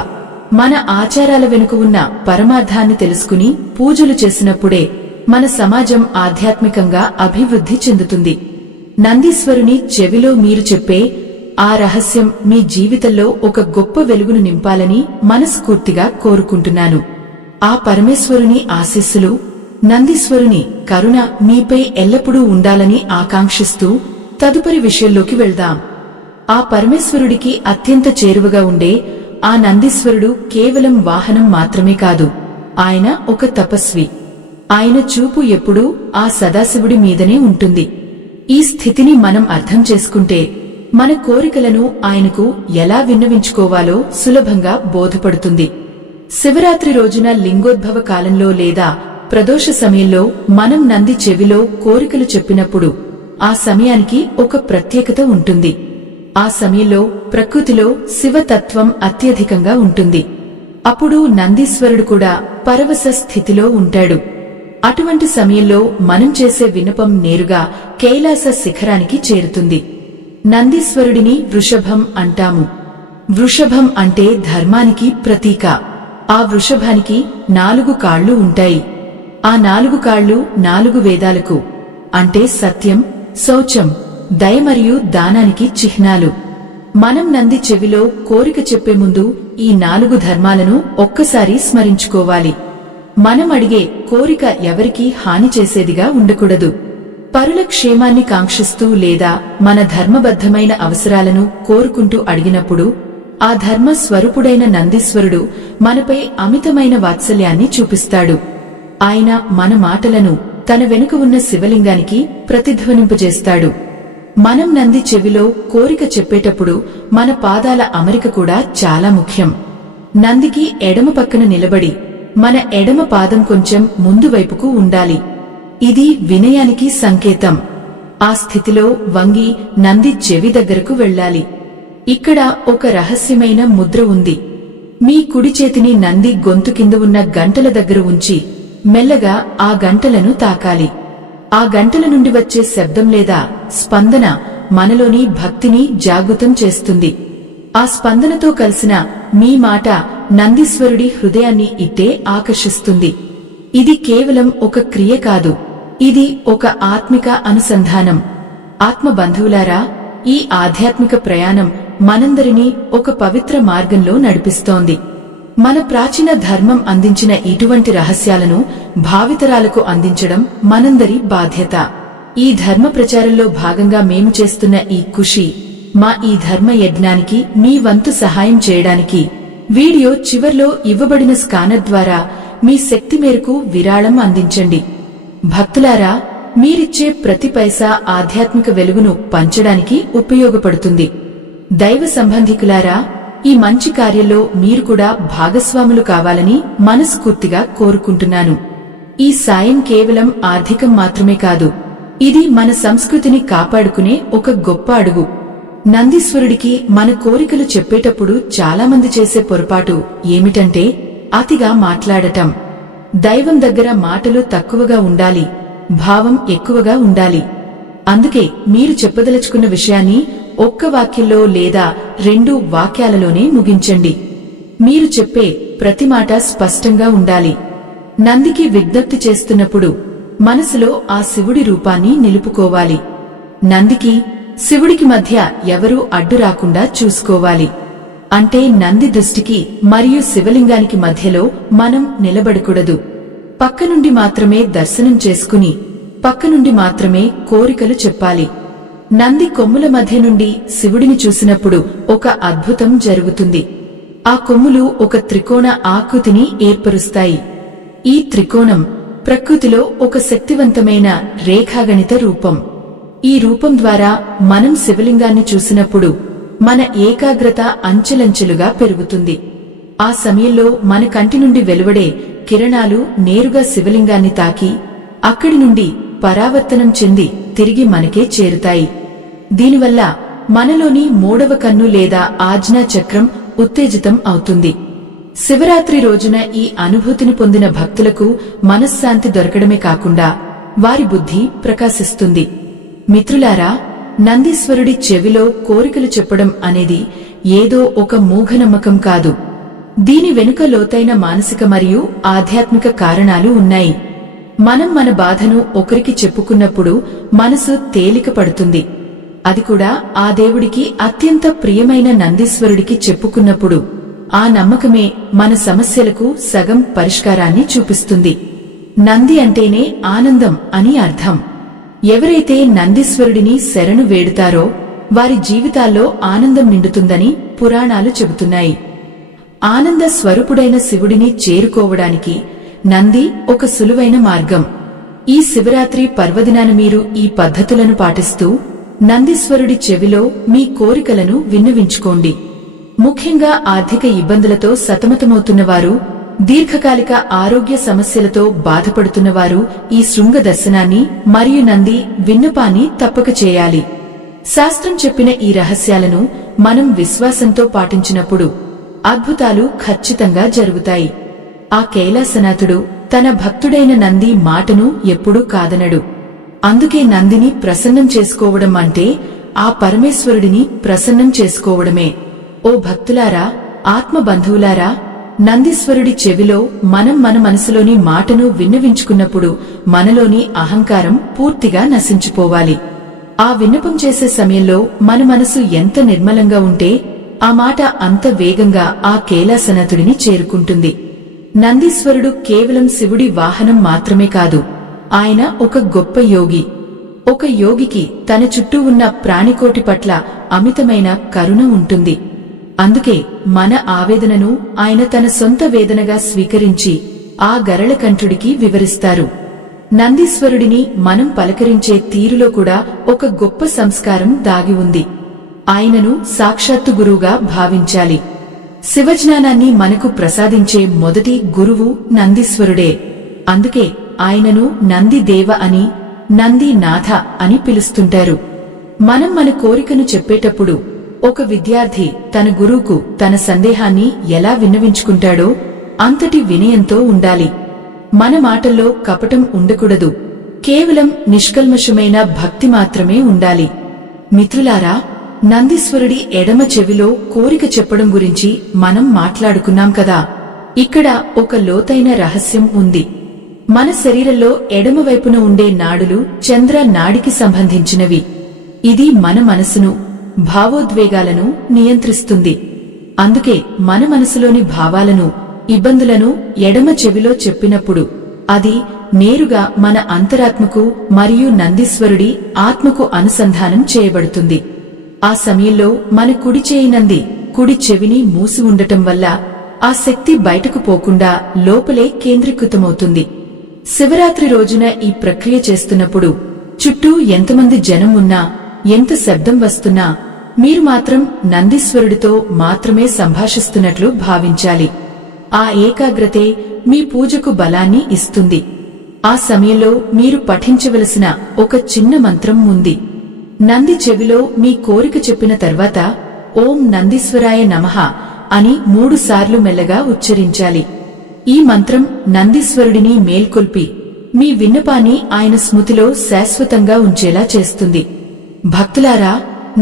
మన ఆచారాల వెనుక ఉన్న పరమార్థాన్ని తెలుసుకుని పూజలు చేసినప్పుడే మన సమాజం ఆధ్యాత్మికంగా అభివృద్ధి చెందుతుంది. నందీశ్వరుని చెవిలో మీరు చెప్పే ఆ రహస్యం మీ జీవితంలో ఒక గొప్ప వెలుగును నింపాలని మనస్ఫూర్తిగా కోరుకుంటున్నాను. ఆ పరమేశ్వరుని ఆశీస్సులు, నందీశ్వరుని కరుణ మీపై ఎల్లప్పుడూ ఉండాలని ఆకాంక్షిస్తూ తదుపరి విషయంలోకి వెళ్దాం. ఆ పరమేశ్వరుడికి అత్యంత చేరువగా ఉండే ఆ నందీశ్వరుడు కేవలం వాహనం మాత్రమే కాదు, ఆయన ఒక తపస్వి. ఆయన చూపు ఎప్పుడూ ఆ సదాశివుడి మీదనే ఉంటుంది. ఈ స్థితిని మనం అర్థం చేసుకుంటే మన కోరికలను ఆయనకు ఎలా విన్నవించుకోవాలో సులభంగా బోధపడుతుంది. శివరాత్రి రోజున లింగోద్భవ కాలంలో లేదా ప్రదోష సమయంలో మనం నంది చెవిలో కోరికలు చెప్పినప్పుడు ఆ సమయానికి ఒక ప్రత్యేకత ఉంటుంది. ఆ సమయంలో ప్రకృతిలో శివతత్వం అత్యధికంగా ఉంటుంది. అప్పుడు నందీశ్వరుడు కూడా పరవశ స్థితిలో ఉంటాడు. అటువంటి సమయంలో మనం చేసే విన్నపం నేరుగా కైలాస శిఖరానికి చేరుతుంది. నందీశ్వరుడిని వృషభం అంటాము. వృషభం అంటే ధర్మానికి ప్రతీక. ఆ వృషభానికి 4 కాళ్లు ఉంటాయి. ఆ 4 కాళ్లు 4 వేదాలకు అంటే సత్యం, శౌచం, దయ మరియు దానానికి చిహ్నాలు. మనం నంది చెవిలో కోరిక చెప్పే ముందు ఈ 4 ధర్మాలను ఒక్కసారి స్మరించుకోవాలి. మనం అడిగే కోరిక ఎవరికీ హాని చేసేదిగా ఉండకూడదు. పరుల క్షేమాన్ని కాంక్షిస్తూ లేదా మన ధర్మబద్ధమైన అవసరాలను కోరుకుంటూ అడిగినప్పుడు ఆ ధర్మ స్వరూపుడైన నందీశ్వరుడు మనపై అమితమైన వాత్సల్యాన్ని చూపిస్తాడు. ఆయన మన మాటలను తన వెనుక ఉన్న శివలింగానికి ప్రతిధ్వనింపజేస్తాడు. మనం నంది చెవిలో కోరిక చెప్పేటప్పుడు మన పాదాల అమరిక కూడా చాలా ముఖ్యం. నందికి ఎడమ పక్కన నిలబడి మన ఎడమ పాదం కొంచెం ముందు వైపుకు ఉండాలి. ఇది వినయానికి సంకేతం. ఆ స్థితిలో వంగి నంది చెవి దగ్గరకు వెళ్లాలి. ఇక్కడ ఒక రహస్యమైన ముద్ర ఉంది. మీ కుడి చేతిని నంది గొంతు కింద ఉన్న గంటల దగ్గర ఉంచి మెల్లగా ఆ గంటలను తాకాలి. ఆ గంటల నుండి వచ్చే శబ్దం లేదా స్పందన మనలోని భక్తిని జాగృతం చేస్తుంది. ఆ స్పందనతో కలిసిన మీ మాట నందీశ్వరుడి హృదయాన్ని ఇట్టే ఆకర్షిస్తుంది. ఇది కేవలం ఒక క్రియ కాదు, ఇది ఒక ఆత్మిక అనుసంధానం. ఆత్మ బంధువులారా, ఈ ఆధ్యాత్మిక ప్రయాణం మనందరినీ ఒక పవిత్ర మార్గంలో నడిపిస్తోంది. మన ప్రాచీన ధర్మం అందించిన ఇటువంటి రహస్యాలను భావితరాలకు అందించడం మనందరి బాధ్యత. ఈ ధర్మ ప్రచారంలో భాగంగా మేము చేస్తున్న ఈ కృషి, మా ఈ ధర్మ యజ్ఞానికి మీ వంతు సహాయం చేయడానికి వీడియో చివర్లో ఇవ్వబడిన స్కానర్ ద్వారా మీ శక్తి మేరకు విరాళం అందించండి. భక్తులారా, మీరిచ్చే ప్రతి పైసా ఆధ్యాత్మిక వెలుగును పంచడానికి ఉపయోగపడుతుంది. దైవ సంబంధికులారా, ఈ మంచి కార్యంలో మీరు కూడా భాగస్వాములు కావాలని మనస్ఫూర్తిగా కోరుకుంటున్నాను. ఈ సాయం కేవలం ఆర్థికం మాత్రమే కాదు, ఇది మన సంస్కృతిని కాపాడుకునే ఒక గొప్ప అడుగు. నందీశ్వరుడికి మన కోరికలు చెప్పేటప్పుడు చాలామంది చేసే పొరపాటు ఏమిటంటే అతిగా మాట్లాడటం. దైవం దగ్గర మాటలు తక్కువగా ఉండాలి, భావం ఎక్కువగా ఉండాలి. అందుకే మీరు చెప్పదలుచుకున్న విషయాన్ని ఒక్క వాక్యంలో లేదా 2 వాక్యాలలోనే ముగించండి. మీరు చెప్పే ప్రతి మాట స్పష్టంగా ఉండాలి. నందికి విజ్ఞప్తి చేస్తున్నప్పుడు మనసులో ఆ శివుడి రూపాన్ని నిలుపుకోవాలి. నందికి శివుడికి మధ్య ఎవరూ అడ్డు రాకుండా చూసుకోవాలి. అంటే నంది దృష్టికి మరియు శివలింగానికి మధ్యలో మనం నిలబడకూడదు. పక్క నుండి మాత్రమే దర్శనం చేసుకుని పక్క నుండి మాత్రమే కోరికలు చెప్పాలి. నంది కొమ్ముల మధ్య నుండి శివుడిని చూసినప్పుడు ఒక అద్భుతం జరుగుతుంది. ఆ కొమ్ములు ఒక త్రికోణ ఆకృతిని ఏర్పరుస్తాయి. ఈ త్రికోణం ప్రకృతిలో ఒక శక్తివంతమైన రేఖాగణిత రూపం. ఈ రూపం ద్వారా మనం శివలింగాన్ని చూసినప్పుడు మన ఏకాగ్రత అంచెలంచెలుగా పెరుగుతుంది. ఆ సమయంలో మన కంటి నుండి వెలువడే కిరణాలు నేరుగా శివలింగాన్ని తాకి అక్కడి నుండి పరావర్తనం చెంది తిరిగి మనకే చేరుతాయి. దీనివల్ల మనలోని 3వ కన్ను లేదా ఆజ్ఞా చక్రం ఉత్తేజితం అవుతుంది. శివరాత్రి రోజున ఈ అనుభూతిని పొందిన భక్తులకు మనశ్శాంతి దొరకడమే కాకుండా వారి బుద్ధి ప్రకాశిస్తుంది. మిత్రులారా, నందీశ్వరుడి చెవిలో కోరికలు చెప్పడం అనేది ఏదో ఒక మూఢనమ్మకం కాదు. దీని వెనుక లోతైన మానసిక మరియు ఆధ్యాత్మిక కారణాలు ఉన్నాయి. మనం మన బాధను ఒకరికి చెప్పుకున్నప్పుడు మనసు తేలిక పడుతుంది. అది కూడా ఆ దేవుడికి అత్యంత ప్రియమైన నందీశ్వరుడికి చెప్పుకున్నప్పుడు ఆ నమ్మకమే మన సమస్యలకు సగం పరిష్కారాన్ని చూపిస్తుంది. నంది అంటేనే ఆనందం అని అర్థం. ఎవరైతే నందీశ్వరుడిని శరణు వేడుతారో వారి జీవితాల్లో ఆనందం నిండుతుందని పురాణాలు చెబుతున్నాయి. ఆనంద స్వరూపుడైన శివుడిని చేరుకోవడానికి నంది ఒక సులువైన మార్గం. ఈ శివరాత్రి పర్వదినాన మీరు ఈ పద్ధతులను పాటిస్తూ నందీశ్వరుడి చెవిలో మీ కోరికలను విన్నవించుకోండి. ముఖ్యంగా ఆర్థిక ఇబ్బందులతో సతమతమవుతున్నవారు, దీర్ఘకాలిక ఆరోగ్య సమస్యలతో బాధపడుతున్నవారు ఈ శృంగ దర్శనాన్ని మరియు నంది విన్నపాన్ని తప్పక చేయాలి. శాస్త్రం చెప్పిన ఈ రహస్యాలను మనం విశ్వాసంతో పాటించినప్పుడు అద్భుతాలు ఖచ్చితంగా జరుగుతాయి. ఆ కైలాసనాథుడు తన భక్తుడైన నంది మాటను ఎప్పుడూ కాదనడు. అందుకే నందిని ప్రసన్నం చేసుకోవడం అంటే ఆ పరమేశ్వరుడిని ప్రసన్నం చేసుకోవడమే. ఓ భక్తులారా, ఆత్మ బంధువులారా, నందీశ్వరుడి చెవిలో మనం మన మనసులోని మాటను విన్నవించుకున్నప్పుడు మనలోని అహంకారం పూర్తిగా నశించిపోవాలి. ఆ విన్నపం చేసే సమయంలో మన మనసు ఎంత నిర్మలంగా ఉంటే ఆ మాట అంత వేగంగా ఆ కైలాసనాథుడిని చేరుకుంటుంది. నందీశ్వరుడు కేవలం శివుడి వాహనం మాత్రమే కాదు, ఆయన ఒక గొప్ప యోగి. ఒక యోగికి తన చుట్టూ ఉన్న ప్రాణికోటి పట్ల అమితమైన కరుణ ఉంటుంది. అందుకే మన ఆవేదనను ఆయన తన సొంత వేదనగా స్వీకరించి ఆ గరళకంఠుడికి వివరిస్తారు. నందీశ్వరుడిని మనం పలకరించే తీరులో కూడా ఒక గొప్ప సంస్కారం దాగి ఉంది. ఆయనను సాక్షాత్తు గురువుగా భావించాలి. శివజ్ఞానాన్ని మనకు ప్రసాదించే మొదటి గురువు నందీశ్వరుడే. అందుకే ఆయనను నందిదేవ అని, నందినాథ అని పిలుస్తుంటారు. మనం మన కోరికను చెప్పేటప్పుడు ఒక విద్యార్థి తన గురువుకు తన సందేహాన్ని ఎలా విన్నవించుకుంటాడో అంతటి వినయంతో ఉండాలి. మన మాటల్లో కపటం ఉండకూడదు. కేవలం నిష్కల్మషమైన భక్తి మాత్రమే ఉండాలి. మిత్రులారా, నందీశ్వరుడి ఎడమ చెవిలో కోరిక చెప్పడం గురించి మనం మాట్లాడుకున్నాం కదా. ఇక్కడ ఒక లోతైన రహస్యం ఉంది. మన శరీరంలో ఎడమవైపున ఉండే నాడులు చంద్ర నాడికి సంబంధించినవి. ఇది మన మనసును, భావోద్వేగాలను నియంత్రిస్తుంది. అందుకే మన మనసులోని భావాలను, ఇబ్బందులను ఎడమ చెవిలో చెప్పినప్పుడు అది నేరుగా మన అంతరాత్మకు మరియు నందీశ్వరుడి ఆత్మకు అనుసంధానం చేయబడుతుంది. ఆ సమయంలో మన కుడి చేయి నంది కుడి చెవిని మూసి ఉండటం వల్ల ఆ శక్తి బయటకు పోకుండా లోపలే కేంద్రీకృతమవుతుంది. శివరాత్రి రోజున ఈ ప్రక్రియ చేస్తున్నప్పుడు చుట్టూ ఎంతమంది జనం ఉన్నా, ఎంత శబ్దం వస్తున్నా మీరు మాత్రం నందీశ్వరుడితో మాత్రమే సంభాషిస్తున్నట్లు భావించాలి. ఆ ఏకాగ్రతే మీ పూజకు బలాన్ని ఇస్తుంది. ఆ సమయంలో మీరు పఠించవలసిన ఒక చిన్న మంత్రం ఉంది. నంది చెవిలో మీ కోరిక చెప్పిన తర్వాత ఓం నందీశ్వరాయ నమః అని 3 సార్లు మెల్లగా ఉచ్చరించాలి. ఈ మంత్రం నందీశ్వరుడిని మేల్కొల్పి మీ విన్నపాన్ని ఆయన స్మృతిలో శాశ్వతంగా ఉంచేలా చేస్తుంది. భక్తులారా,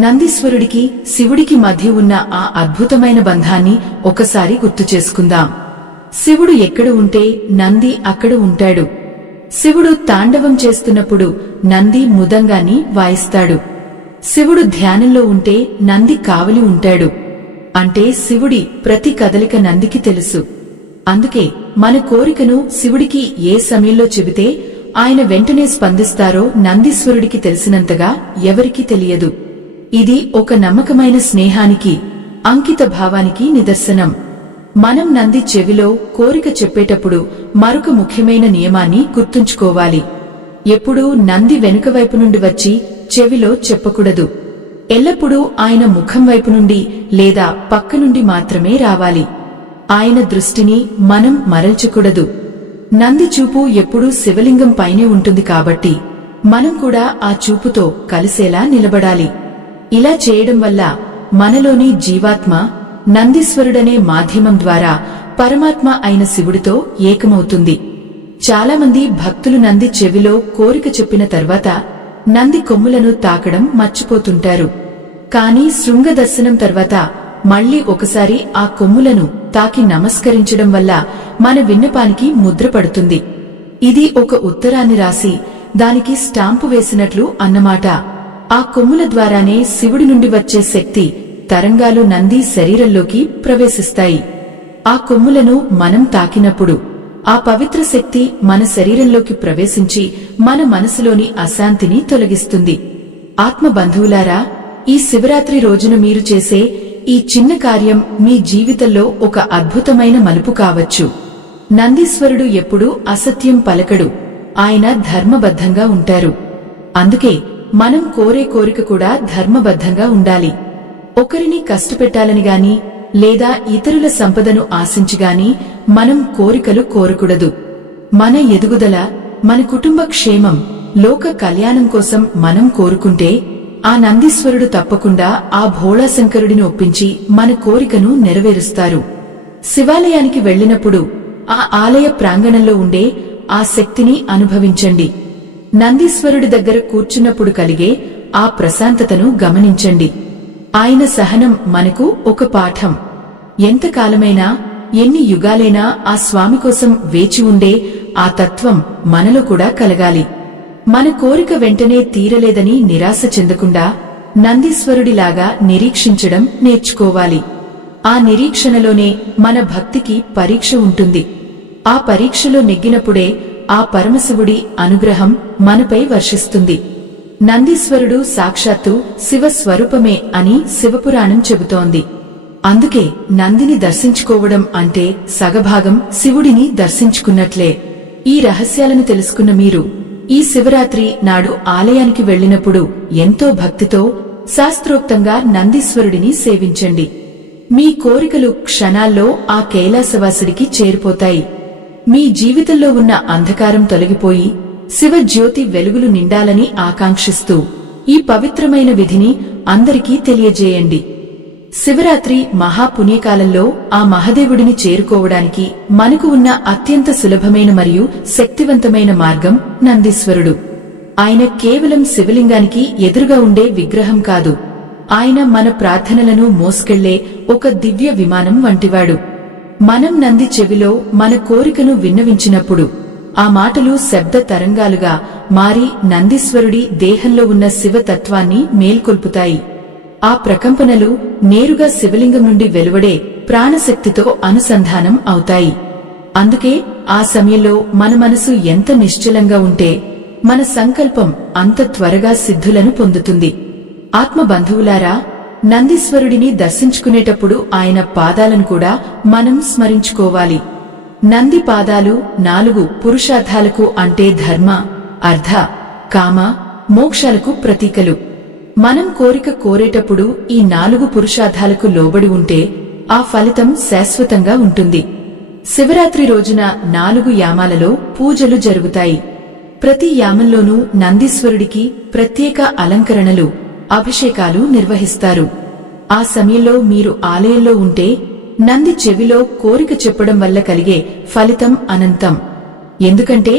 నందీశ్వరుడికి శివుడికి మధ్య ఉన్న ఆ అద్భుతమైన బంధాన్ని ఒకసారి గుర్తు చేసుకుందాం. శివుడు ఎక్కడ ఉంటే నంది అక్కడ ఉంటాడు. శివుడు తాండవం చేస్తున్నప్పుడు నంది మృదంగాన్ని వాయిస్తాడు. శివుడు ధ్యానంలో ఉంటే నంది కావలి ఉంటాడు. అంటే శివుడి ప్రతి కదలిక నందికి తెలుసు. అందుకే మన కోరికను శివుడికి ఏ సమయంలో చెబితే ఆయన వెంటనే స్పందిస్తారో నందీశ్వరుడికి తెలిసినంతగా ఎవరికీ తెలియదు. ఇది ఒక నమ్మకమైన స్నేహానికి, అంకిత భావానికి నిదర్శనం. మనం నంది చెవిలో కోరిక చెప్పేటప్పుడు మరొక ముఖ్యమైన నియమాన్ని గుర్తుంచుకోవాలి. ఎప్పుడూ నంది వెనుక వైపు నుండి వచ్చి చెవిలో చెప్పకూడదు. ఎల్లప్పుడూ ఆయన ముఖం వైపు నుండి లేదా పక్క నుండి మాత్రమే రావాలి. ఆయన దృష్టిని మనం మరల్చకూడదు. నంది చూపు ఎప్పుడూ శివలింగం పైనే ఉంటుంది కాబట్టి మనం కూడా ఆ చూపుతో కలిసేలా నిలబడాలి. ఇలా చేయడం వల్ల మనలోని జీవాత్మ నందీశ్వరుడనే మాధ్యమం ద్వారా పరమాత్మ అయిన శివుడితో ఏకమవుతుంది. చాలామంది భక్తులు నంది చెవిలో కోరిక చెప్పిన తర్వాత నంది కొమ్ములను తాకడం మర్చిపోతుంటారు. కానీ శృంగ దర్శనం తర్వాత మళ్లీ ఒకసారి ఆ కొమ్ములను తాకి నమస్కరించడం వల్ల మన విన్నపానికి ముద్ర పడుతుంది. ఇది ఒక ఉత్తరాన్ని రాసి దానికి స్టాంపు వేసినట్లు అన్నమాట. ఆ కొమ్ముల ద్వారానే శివుడి నుండి వచ్చే శక్తి తరంగాలు నంది శరీరంలోకి ప్రవేశిస్తాయి. ఆ కొమ్ములను మనం తాకినప్పుడు ఆ పవిత్ర శక్తి మన శరీరంలోకి ప్రవేశించి మన మనసులోని అశాంతిని తొలగిస్తుంది. ఆత్మ బంధువులారా, ఈ శివరాత్రి రోజున మీరు చేసే ఈ చిన్న కార్యం మీ జీవితంలో ఒక అద్భుతమైన మలుపు కావచ్చు. నందీశ్వరుడు ఎప్పుడూ అసత్యం పలకడు. ఆయన ధర్మబద్ధంగా ఉంటారు. అందుకే మనం కోరే కోరిక కూడా ధర్మబద్ధంగా ఉండాలి. ఒకరిని కష్టపెట్టాలని గాని లేదా ఇతరుల సంపదను ఆశించిగాని మనం కోరికలు కోరకూడదు. మన ఎదుగుదల, మన కుటుంబ క్షేమం, లోక కళ్యాణం కోసం మనం కోరుకుంటే ఆ నందీశ్వరుడు తప్పకుండా ఆ భోళాశంకరుడిని ఒప్పించి మన కోరికను నెరవేరుస్తారు. శివాలయానికి వెళ్లినప్పుడు ఆ ఆలయ ప్రాంగణంలో ఉండే ఆ శక్తిని అనుభవించండి. నందీశ్వరుడి దగ్గర కూర్చున్నప్పుడు కలిగే ఆ ప్రశాంతతను గమనించండి. ఆయన సహనం మనకు ఒక పాఠం. ఎంతకాలమైనా, ఎన్ని యుగాలైనా ఆ స్వామి కోసం వేచి ఉండే ఆ తత్వం మనలో కూడా కలగాలి. మన కోరిక వెంటనే తీరలేదని నిరాశ చెందకుండా నందీశ్వరుడిలాగా నిరీక్షించడం నేర్చుకోవాలి. ఆ నిరీక్షణలోనే మన భక్తికి పరీక్ష ఉంటుంది. ఆ పరీక్షలో నెగ్గినప్పుడే ఆ పరమశివుడి అనుగ్రహం మనపై వర్షిస్తుంది. నందీశ్వరుడు సాక్షాత్తు శివ స్వరూపమే అని శివపురాణం చెబుతోంది. అందుకే నందిని దర్శించుకోవడం అంటే సగభాగం శివుడిని దర్శించుకున్నట్లే. ఈ రహస్యాలను తెలుసుకున్న మీరు ఈ శివరాత్రి నాడు ఆలయానికి వెళ్లినప్పుడు ఎంతో భక్తితో శాస్త్రోక్తంగా నందీశ్వరుడిని సేవించండి. మీ కోరికలు క్షణాల్లో ఆ కైలాసవాసుడికి చేరిపోతాయి. మీ జీవితంలో ఉన్న అంధకారం తొలగిపోయి శివ జ్యోతి వెలుగులు నిండాలని ఆకాంక్షిస్తూ ఈ పవిత్రమైన విధిని అందరికీ తెలియజేయండి. శివరాత్రి మహాపుణ్యకాలంలో ఆ మహదేవుడిని చేరుకోవడానికి మనకు ఉన్న అత్యంత సులభమైన మరియు శక్తివంతమైన మార్గం నందీశ్వరుడు. ఆయన కేవలం శివలింగానికి ఎదురుగా ఉండే విగ్రహం కాదు. ఆయన మన ప్రార్థనలను మోసుకెళ్లే ఒక దివ్య విమానం వంటివాడు. మనం నంది చెవిలో మన కోరికను విన్నవించినప్పుడు ఆ మాటలు శబ్ద తరంగాలుగా మారి నందీశ్వరుడి దేహంలో ఉన్న శివతత్వాన్ని మేల్కొల్పుతాయి. ఆ ప్రకంపనలు నేరుగా శివలింగం నుండి వెలువడే ప్రాణశక్తితో అనుసంధానం అవుతాయి. అందుకే ఆ సమయంలో మన మనసు ఎంత నిశ్చలంగా ఉంటే మన సంకల్పం అంత త్వరగా సిద్ధులను పొందుతుంది. ఆత్మబంధువులారా, నందీశ్వరుడిని దర్శించుకునేటప్పుడు ఆయన పాదాలను కూడా మనం స్మరించుకోవాలి. నంది పాదాలు 4 పురుషార్థాలకు అంటే ధర్మ, అర్థ, కామ, మోక్షాలకు ప్రతీకలు. మనం కోరిక కోరేటప్పుడు ఈ 4 పురుషార్థాలకు లోబడి ఉంటే ఆ ఫలితం శాశ్వతంగా ఉంటుంది. శివరాత్రి రోజున 4 యామాలలో పూజలు జరుగుతాయి. ప్రతి యామంలోనూ నందీశ్వరుడికి ప్రత్యేక అలంకరణలు, అభిషేకాలు నిర్వహిస్తారు. ఆ సమయంలో మీరు ఆలయంలో ఉంటే నంది చెవిలో కోరిక చెప్పడం వల్ల కలిగే ఫలితం అనంతం. ఎందుకంటే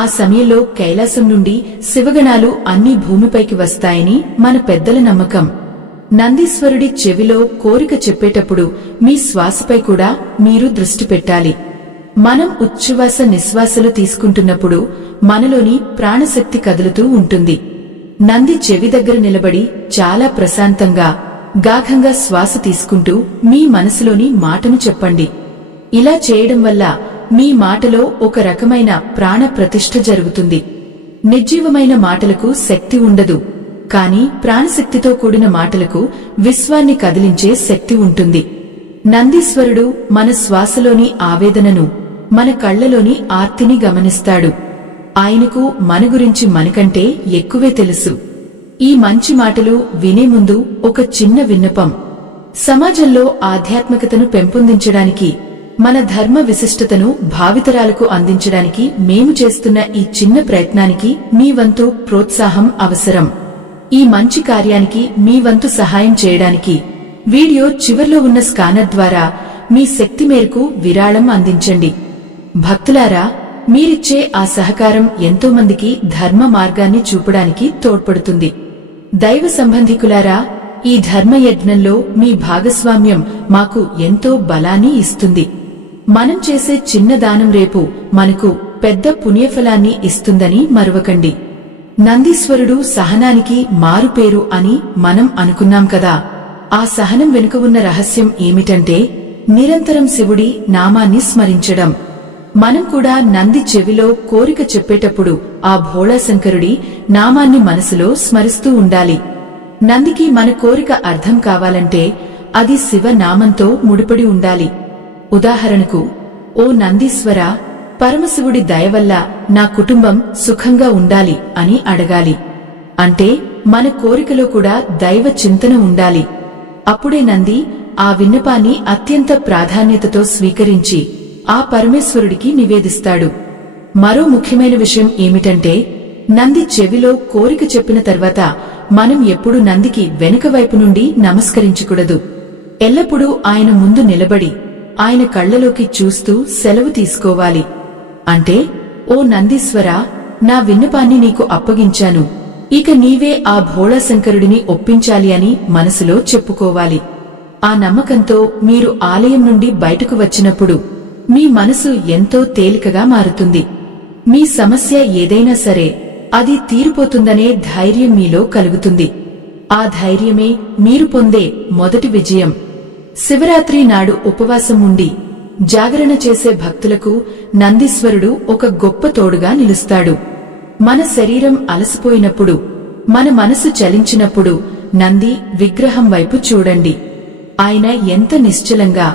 ఆ సమయంలో కైలాసం నుండి శివగణాలు అన్ని భూమిపైకి వస్తాయని మన పెద్దల నమ్మకం. నందీశ్వరుడి చెవిలో కోరిక చెప్పేటప్పుడు మీ శ్వాసపై కూడా మీరు దృష్టి పెట్టాలి. మనం ఉచ్ఛ్వాస నిశ్వాసలు తీసుకుంటున్నప్పుడు మనలోని ప్రాణశక్తి కదులుతూ ఉంటుంది. నంది చెవి దగ్గర నిలబడి చాలా ప్రశాంతంగా, గాఢంగా శ్వాస తీసుకుంటూ మీ మనసులోని మాటను చెప్పండి. ఇలా చేయడం వల్ల మీ మాటలో ఒక రకమైన ప్రాణ ప్రతిష్ఠ జరుగుతుంది. నిర్జీవమైన మాటలకు శక్తి ఉండదు, కాని ప్రాణశక్తితో కూడిన మాటలకు విశ్వాన్ని కదిలించే శక్తి ఉంటుంది. నందీశ్వరుడు మన శ్వాసలోని ఆవేదనను, మన కళ్లలోని ఆర్తిని గమనిస్తాడు. ఆయనకు మన గురించి మనకంటే ఎక్కువే తెలుసు. ఈ మంచి మాటలు వినే ముందు ఒక చిన్న విన్నపం. సమాజంలో ఆధ్యాత్మికతను పెంపొందించడానికి, మన ధర్మ విశిష్టతను భావితరాలకు అందించడానికి మేము చేస్తున్న ఈ చిన్న ప్రయత్నానికి మీ వంతు ప్రోత్సాహం అవసరం. ఈ మంచి కార్యానికి మీ వంతు సహాయం చేయడానికి వీడియో చివర్లో ఉన్న స్కానర్ ద్వారా మీ శక్తి మేరకు విరాళం అందించండి. భక్తులారా, మీరిచ్చే ఆ సహకారం ఎంతో మందికి ధర్మ మార్గాన్ని చూపడానికి తోడ్పడుతుంది. దైవ సంబంధికులారా, ఈ ధర్మయజ్ఞంలో మీ భాగస్వామ్యం మాకు ఎంతో బలాన్ని ఇస్తుంది. మనం చేసే చిన్న దానం రేపు మనకు పెద్ద పుణ్యఫలాన్ని ఇస్తుందని మరువకండి. నందీశ్వరుడు సహనానికి మారుపేరు అని మనం అనుకున్నాం కదా. ఆ సహనం వెనుక ఉన్న రహస్యం ఏమిటంటే నిరంతరం శివుడి నామాన్ని స్మరించడం. మనం కూడా నంది చెవిలో కోరిక చెప్పేటప్పుడు ఆ భోళాశంకరుడి నామాన్ని మనసులో స్మరిస్తూ ఉండాలి. నందికి మన కోరిక అర్థం కావాలంటే అది శివ నామంతో ముడిపడి ఉండాలి. ఉదాహరణకు, ఓ నందీశ్వరా, పరమశివుడి దయవల్ల నా కుటుంబం సుఖంగా ఉండాలి అని అడగాలి. అంటే మన కోరికలో కూడా దైవ చింతన ఉండాలి. అప్పుడే నంది ఆ విన్నపాన్ని అత్యంత ప్రాధాన్యతతో స్వీకరించి ఆ పరమేశ్వరుడికి నివేదిస్తాడు. మరో ముఖ్యమైన విషయం ఏమిటంటే నంది చెవిలో కోరిక చెప్పిన తర్వాత మనం ఎప్పుడూ నందికి వెనుక వైపు నుండి నమస్కరించకూడదు. ఎల్లప్పుడూ ఆయన ముందు నిలబడి ఆయన కళ్లలోకి చూస్తూ సెలవు తీసుకోవాలి. అంటే, ఓ నందీశ్వరా, నా విన్నపాన్ని నీకు అప్పగించాను, ఇక నీవే ఆ భోళాశంకరుడిని ఒప్పించాలి అని మనసులో చెప్పుకోవాలి. ఆ నమ్మకంతో మీరు ఆలయం నుండి బయటకు వచ్చినప్పుడు మీ మనసు ఎంతో తేలికగా మారుతుంది. మీ సమస్య ఏదైనా సరే అది తీరిపోతుందనే ధైర్యం మీలో కలుగుతుంది. ఆ ధైర్యమే మీరు పొందే మొదటి విజయం. శివరాత్రి నాడు ఉపవాసం ఉండి జాగరణ చేసే భక్తులకు నందీశ్వరుడు ఒక గొప్ప తోడుగా నిలుస్తాడు. మన శరీరం అలసిపోయినప్పుడు, మన మనసు చలించినప్పుడు నంది విగ్రహం వైపు చూడండి. ఆయన ఎంత నిశ్చలంగా,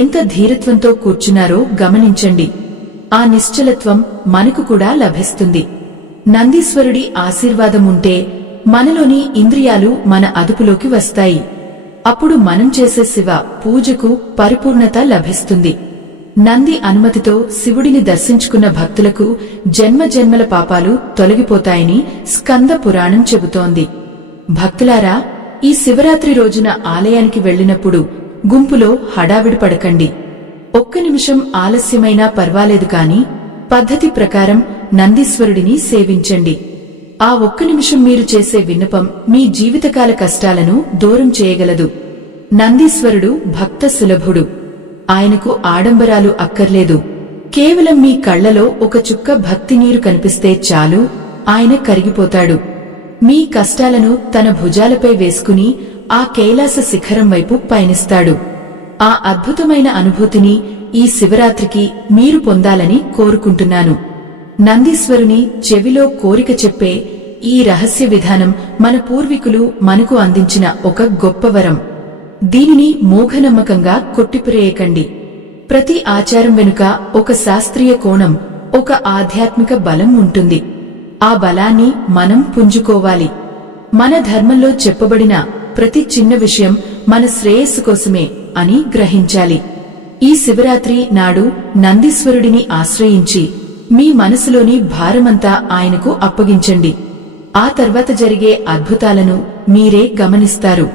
ఎంత ధీరత్వంతో కూర్చున్నారో గమనించండి. ఆ నిశ్చలత్వం మనకు కూడా లభిస్తుంది. నందీశ్వరుడి ఆశీర్వాదముంటే మనలోని ఇంద్రియాలు మన అదుపులోకి వస్తాయి. అప్పుడు మనం చేసే శివ పూజకు పరిపూర్ణత లభిస్తుంది. నంది అనుమతితో శివుడిని దర్శించుకున్న భక్తులకు జన్మజన్మల పాపాలు తొలగిపోతాయని స్కంద పురాణం చెబుతోంది. భక్తులారా, ఈ శివరాత్రి రోజున ఆలయానికి వెళ్లినప్పుడు గుంపులో హడావిడి పడకండి. ఒక్క నిమిషం ఆలస్యమైనా పర్వాలేదు కాని పద్ధతి ప్రకారం నందీశ్వరుడిని సేవించండి. ఆ ఒక్క నిమిషం మీరు చేసే విన్నపం మీ జీవితకాల కష్టాలను దూరం చేయగలదు. నందీశ్వరుడు భక్త సులభుడు. ఆయనకు ఆడంబరాలు అక్కర్లేదు. కేవలం మీ కళ్లలో ఒక చుక్క భక్తి నీరు కనిపిస్తే చాలు, ఆయన కరిగిపోతాడు. మీ కష్టాలను తన భుజాలపై వేసుకుని ఆ కైలాస శిఖరం వైపు పయనిస్తాడు. ఆ అద్భుతమైన అనుభూతిని ఈ శివరాత్రికి మీరు పొందాలని కోరుకుంటున్నాను. నందీశ్వరుని చెవిలో కోరిక చెప్పే ఈ రహస్య విధానం మన పూర్వీకులు మనకు అందించిన ఒక గొప్ప వరం. దీనిని మూఢనమ్మకంగా కొట్టిపిరేయకండి. ప్రతి ఆచారం వెనుక ఒక శాస్త్రీయ కోణం, ఒక ఆధ్యాత్మిక బలం ఉంటుంది. ఆ బలాన్ని మనం పుంజుకోవాలి. మన ధర్మంలో చెప్పబడిన ప్రతి చిన్న విషయం మన శ్రేయస్సు కోసమే అని గ్రహించాలి. ఈ శివరాత్రి నాడు నందీశ్వరుడిని ఆశ్రయించి మీ మనసులోని భారమంతా ఆయనకు అప్పగించండి. ఆ తర్వాత జరిగే అద్భుతాలను మీరే గమనిస్తారు.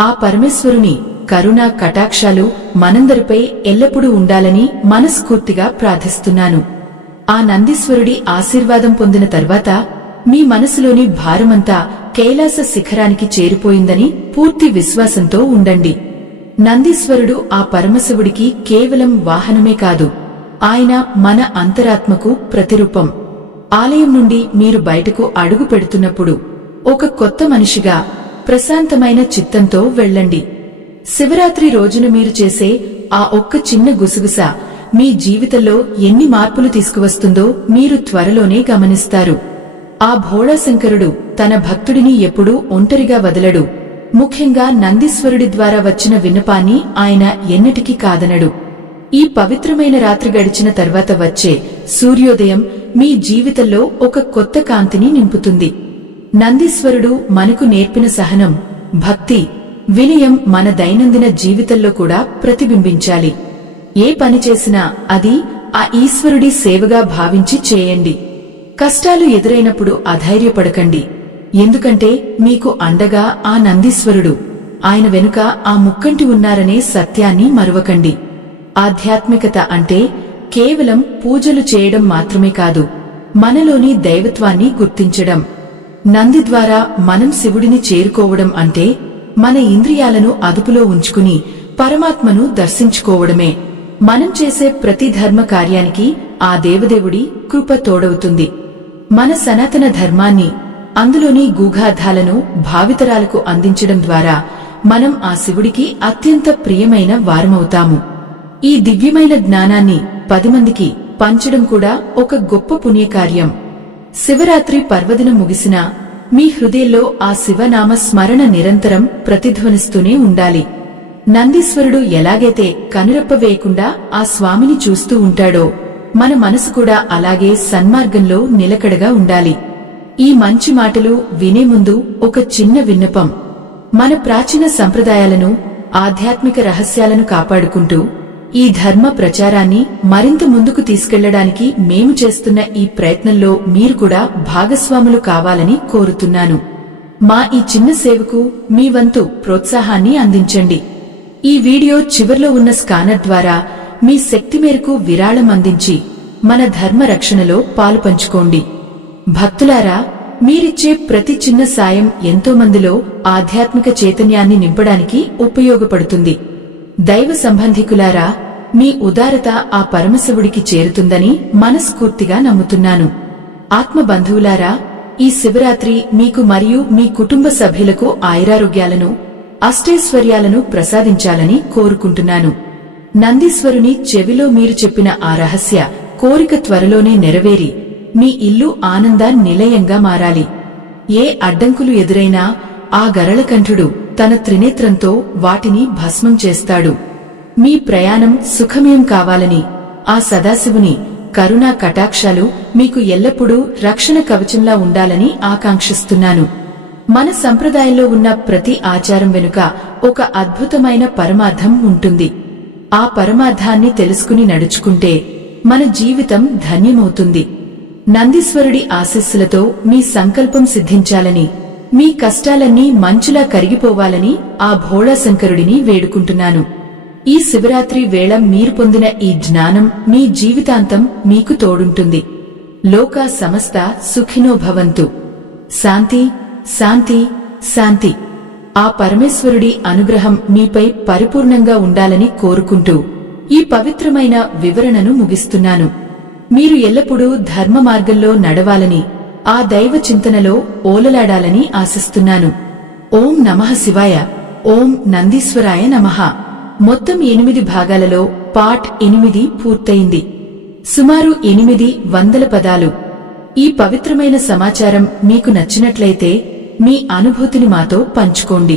ఆ పరమేశ్వరుని కరుణా కటాక్షాలు మనందరిపై ఎల్లప్పుడూ ఉండాలని మనస్ఫూర్తిగా ప్రార్థిస్తున్నాను. ఆ నందీశ్వరుడి ఆశీర్వాదం పొందిన తర్వాత మీ మనసులోని భారమంతా కైలాస శిఖరానికి చేరిపోయిందని పూర్తి విశ్వాసంతో ఉండండి. నందీశ్వరుడు ఆ పరమశివుడికి కేవలం వాహనమే కాదు, ఆయన మన అంతరాత్మకు ప్రతిరూపం. ఆలయం నుండి మీరు బయటకు అడుగు పెడుతున్నప్పుడు ఒక కొత్త మనిషిగా ప్రశాంతమైన చిత్తంతో వెళ్ళండి. శివరాత్రి రోజున మీరు చేసే ఆ ఒక్క చిన్న గుసగుస మీ జీవితంలో ఎన్ని మార్పులు తీసుకువస్తుందో మీరు త్వరలోనే గమనిస్తారు. ఆ భోళాశంకరుడు తన భక్తుడిని ఎప్పుడూ ఒంటరిగా వదలడు. ముఖ్యంగా నందీశ్వరుడి ద్వారా వచ్చిన విన్నపాన్ని ఆయన ఎన్నటికీ కాదనడు. ఈ పవిత్రమైన రాత్రి గడిచిన తర్వాత వచ్చే సూర్యోదయం మీ జీవితంలో ఒక కొత్త కాంతిని నింపుతుంది. నందీశ్వరుడు మనకు నేర్పిన సహనం, భక్తి, వినయం మన దైనందిన జీవితంలో కూడా ప్రతిబింబించాలి. ఏ పని చేసినా అది ఆ ఈశ్వరుడి సేవగా భావించి చేయండి. కష్టాలు ఎదురైనప్పుడు అధైర్యపడకండి. ఎందుకంటే మీకు అండగా ఆ నందీశ్వరుడు, ఆయన వెనుక ఆ ముక్కంటి ఉన్నారనే సత్యాన్ని మరువకండి. ఆధ్యాత్మికత అంటే కేవలం పూజలు చేయడం మాత్రమే కాదు, మనలోని దైవత్వాన్ని గుర్తించడం. నంది ద్వారా మనం శివుడిని చేరుకోవడం అంటే మన ఇంద్రియాలను అదుపులో ఉంచుకుని పరమాత్మను దర్శించుకోవడమే. మనం చేసే ప్రతి ధర్మ కార్యానికి ఆ దేవదేవుడి కృప తోడవుతుంది. మన సనాతన ధర్మాన్ని, అందులోని గూఢార్థాలను భావితరాలకు అందించడం ద్వారా మనం ఆ శివుడికి అత్యంత ప్రియమైన వారమవుతాము. ఈ దివ్యమైన జ్ఞానాన్ని 10 మందికి పంచడం కూడా ఒక గొప్ప పుణ్యకార్యం. శివరాత్రి పర్వదినం ముగిసినా మీ హృదయంలో ఆ శివనామ స్మరణ నిరంతరం ప్రతిధ్వనిస్తూనే ఉండాలి. నందీశ్వరుడు ఎలాగైతే కనురెప్ప వేయకుండా ఆ స్వామిని చూస్తూ ఉంటాడో, మన మనసు కూడా అలాగే సన్మార్గంలో నిలకడగా ఉండాలి. ఈ మంచి మాటలు వినే ముందు ఒక చిన్న విన్నపం. మన ప్రాచీన సంప్రదాయాలను, ఆధ్యాత్మిక రహస్యాలను కాపాడుకుంటూ ఈ ధర్మ ప్రచారాన్ని మరింత ముందుకు తీసుకెళ్లడానికి మేము చేస్తున్న ఈ ప్రయత్నంలో మీరు కూడా భాగస్వాములు కావాలని కోరుతున్నాను. మా ఈ చిన్న సేవకు మీ వంతు ప్రోత్సాహాన్ని అందించండి. ఈ వీడియో చివర్లో ఉన్న స్కానర్ ద్వారా మీ శక్తి మేరకు విరాళం అందించి మన ధర్మ రక్షణలో పాలుపంచుకోండి. భక్తులారా, మీరిచ్చే ప్రతి చిన్న సాయం ఎంతో మందిలో ఆధ్యాత్మిక చైతన్యాన్ని నింపడానికి ఉపయోగపడుతుంది. దైవ సంబంధికులారా, మీ ఉదారత ఆ పరమశివుడికి చేరుతుందని మనస్ఫూర్తిగా నమ్ముతున్నాను. ఆత్మ బంధువులారా, ఈ శివరాత్రి మీకు మరియు మీ కుటుంబ సభ్యులకు ఆయురారోగ్యాలను, అష్టైశ్వర్యాలను ప్రసాదించాలని కోరుకుంటున్నాను. నందీశ్వరుని చెవిలో మీరు చెప్పిన ఆ రహస్య కోరిక త్వరలోనే నెరవేరి మీ ఇల్లు ఆనంద నిలయంగా మారాలి. ఏ అడ్డంకులు ఎదురైనా ఆ గరళకంఠుడు తన త్రినేత్రంతో వాటిని భస్మం చేస్తాడు. మీ ప్రయాణం సుఖమయం కావాలని ఆ సదాశివుని కరుణా కటాక్షాలు మీకు ఎల్లప్పుడూ రక్షణ కవచంలా ఉండాలని ఆకాంక్షిస్తున్నాను. మన సంప్రదాయంలో ఉన్న ప్రతి ఆచారం వెనుక ఒక అద్భుతమైన పరమార్థం ఉంటుంది. ఆ పరమార్థాన్ని తెలుసుకుని నడుచుకుంటే మన జీవితం ధన్యమవుతుంది. నందీశ్వరుడి ఆశీస్సులతో మీ సంకల్పం సిద్ధించాలని, మీ కష్టాలన్నీ మంచులా కరిగిపోవాలని ఆ భోళాశంకరుడిని వేడుకుంటున్నాను. ఈ శివరాత్రి వేళ మీరు పొందిన ఈ జ్ఞానం మీ జీవితాంతం మీకు తోడుంటుంది. లోకా సమస్త సుఖినో భవంతు. శాంతి, శాంతి, శాంతి. ఆ పరమేశ్వరుడి అనుగ్రహం మీపై పరిపూర్ణంగా ఉండాలని కోరుకుంటూ ఈ పవిత్రమైన వివరణను ముగిస్తున్నాను. మీరు ఎల్లప్పుడూ ధర్మ మార్గంలో నడవాలని, ఆ దైవ చింతనలో ఓలలాడాలని ఆశిస్తున్నాను. ఓం నమః శివాయ. ఓం నందీశ్వరాయ నమః. మొత్తం 8 భాగాలలో పార్ట్ 8 పూర్తయింది. సుమారు 800 పదాలు. ఈ పవిత్రమైన సమాచారం మీకు నచ్చినట్లయితే మీ అనుభూతిని మాతో పంచుకోండి.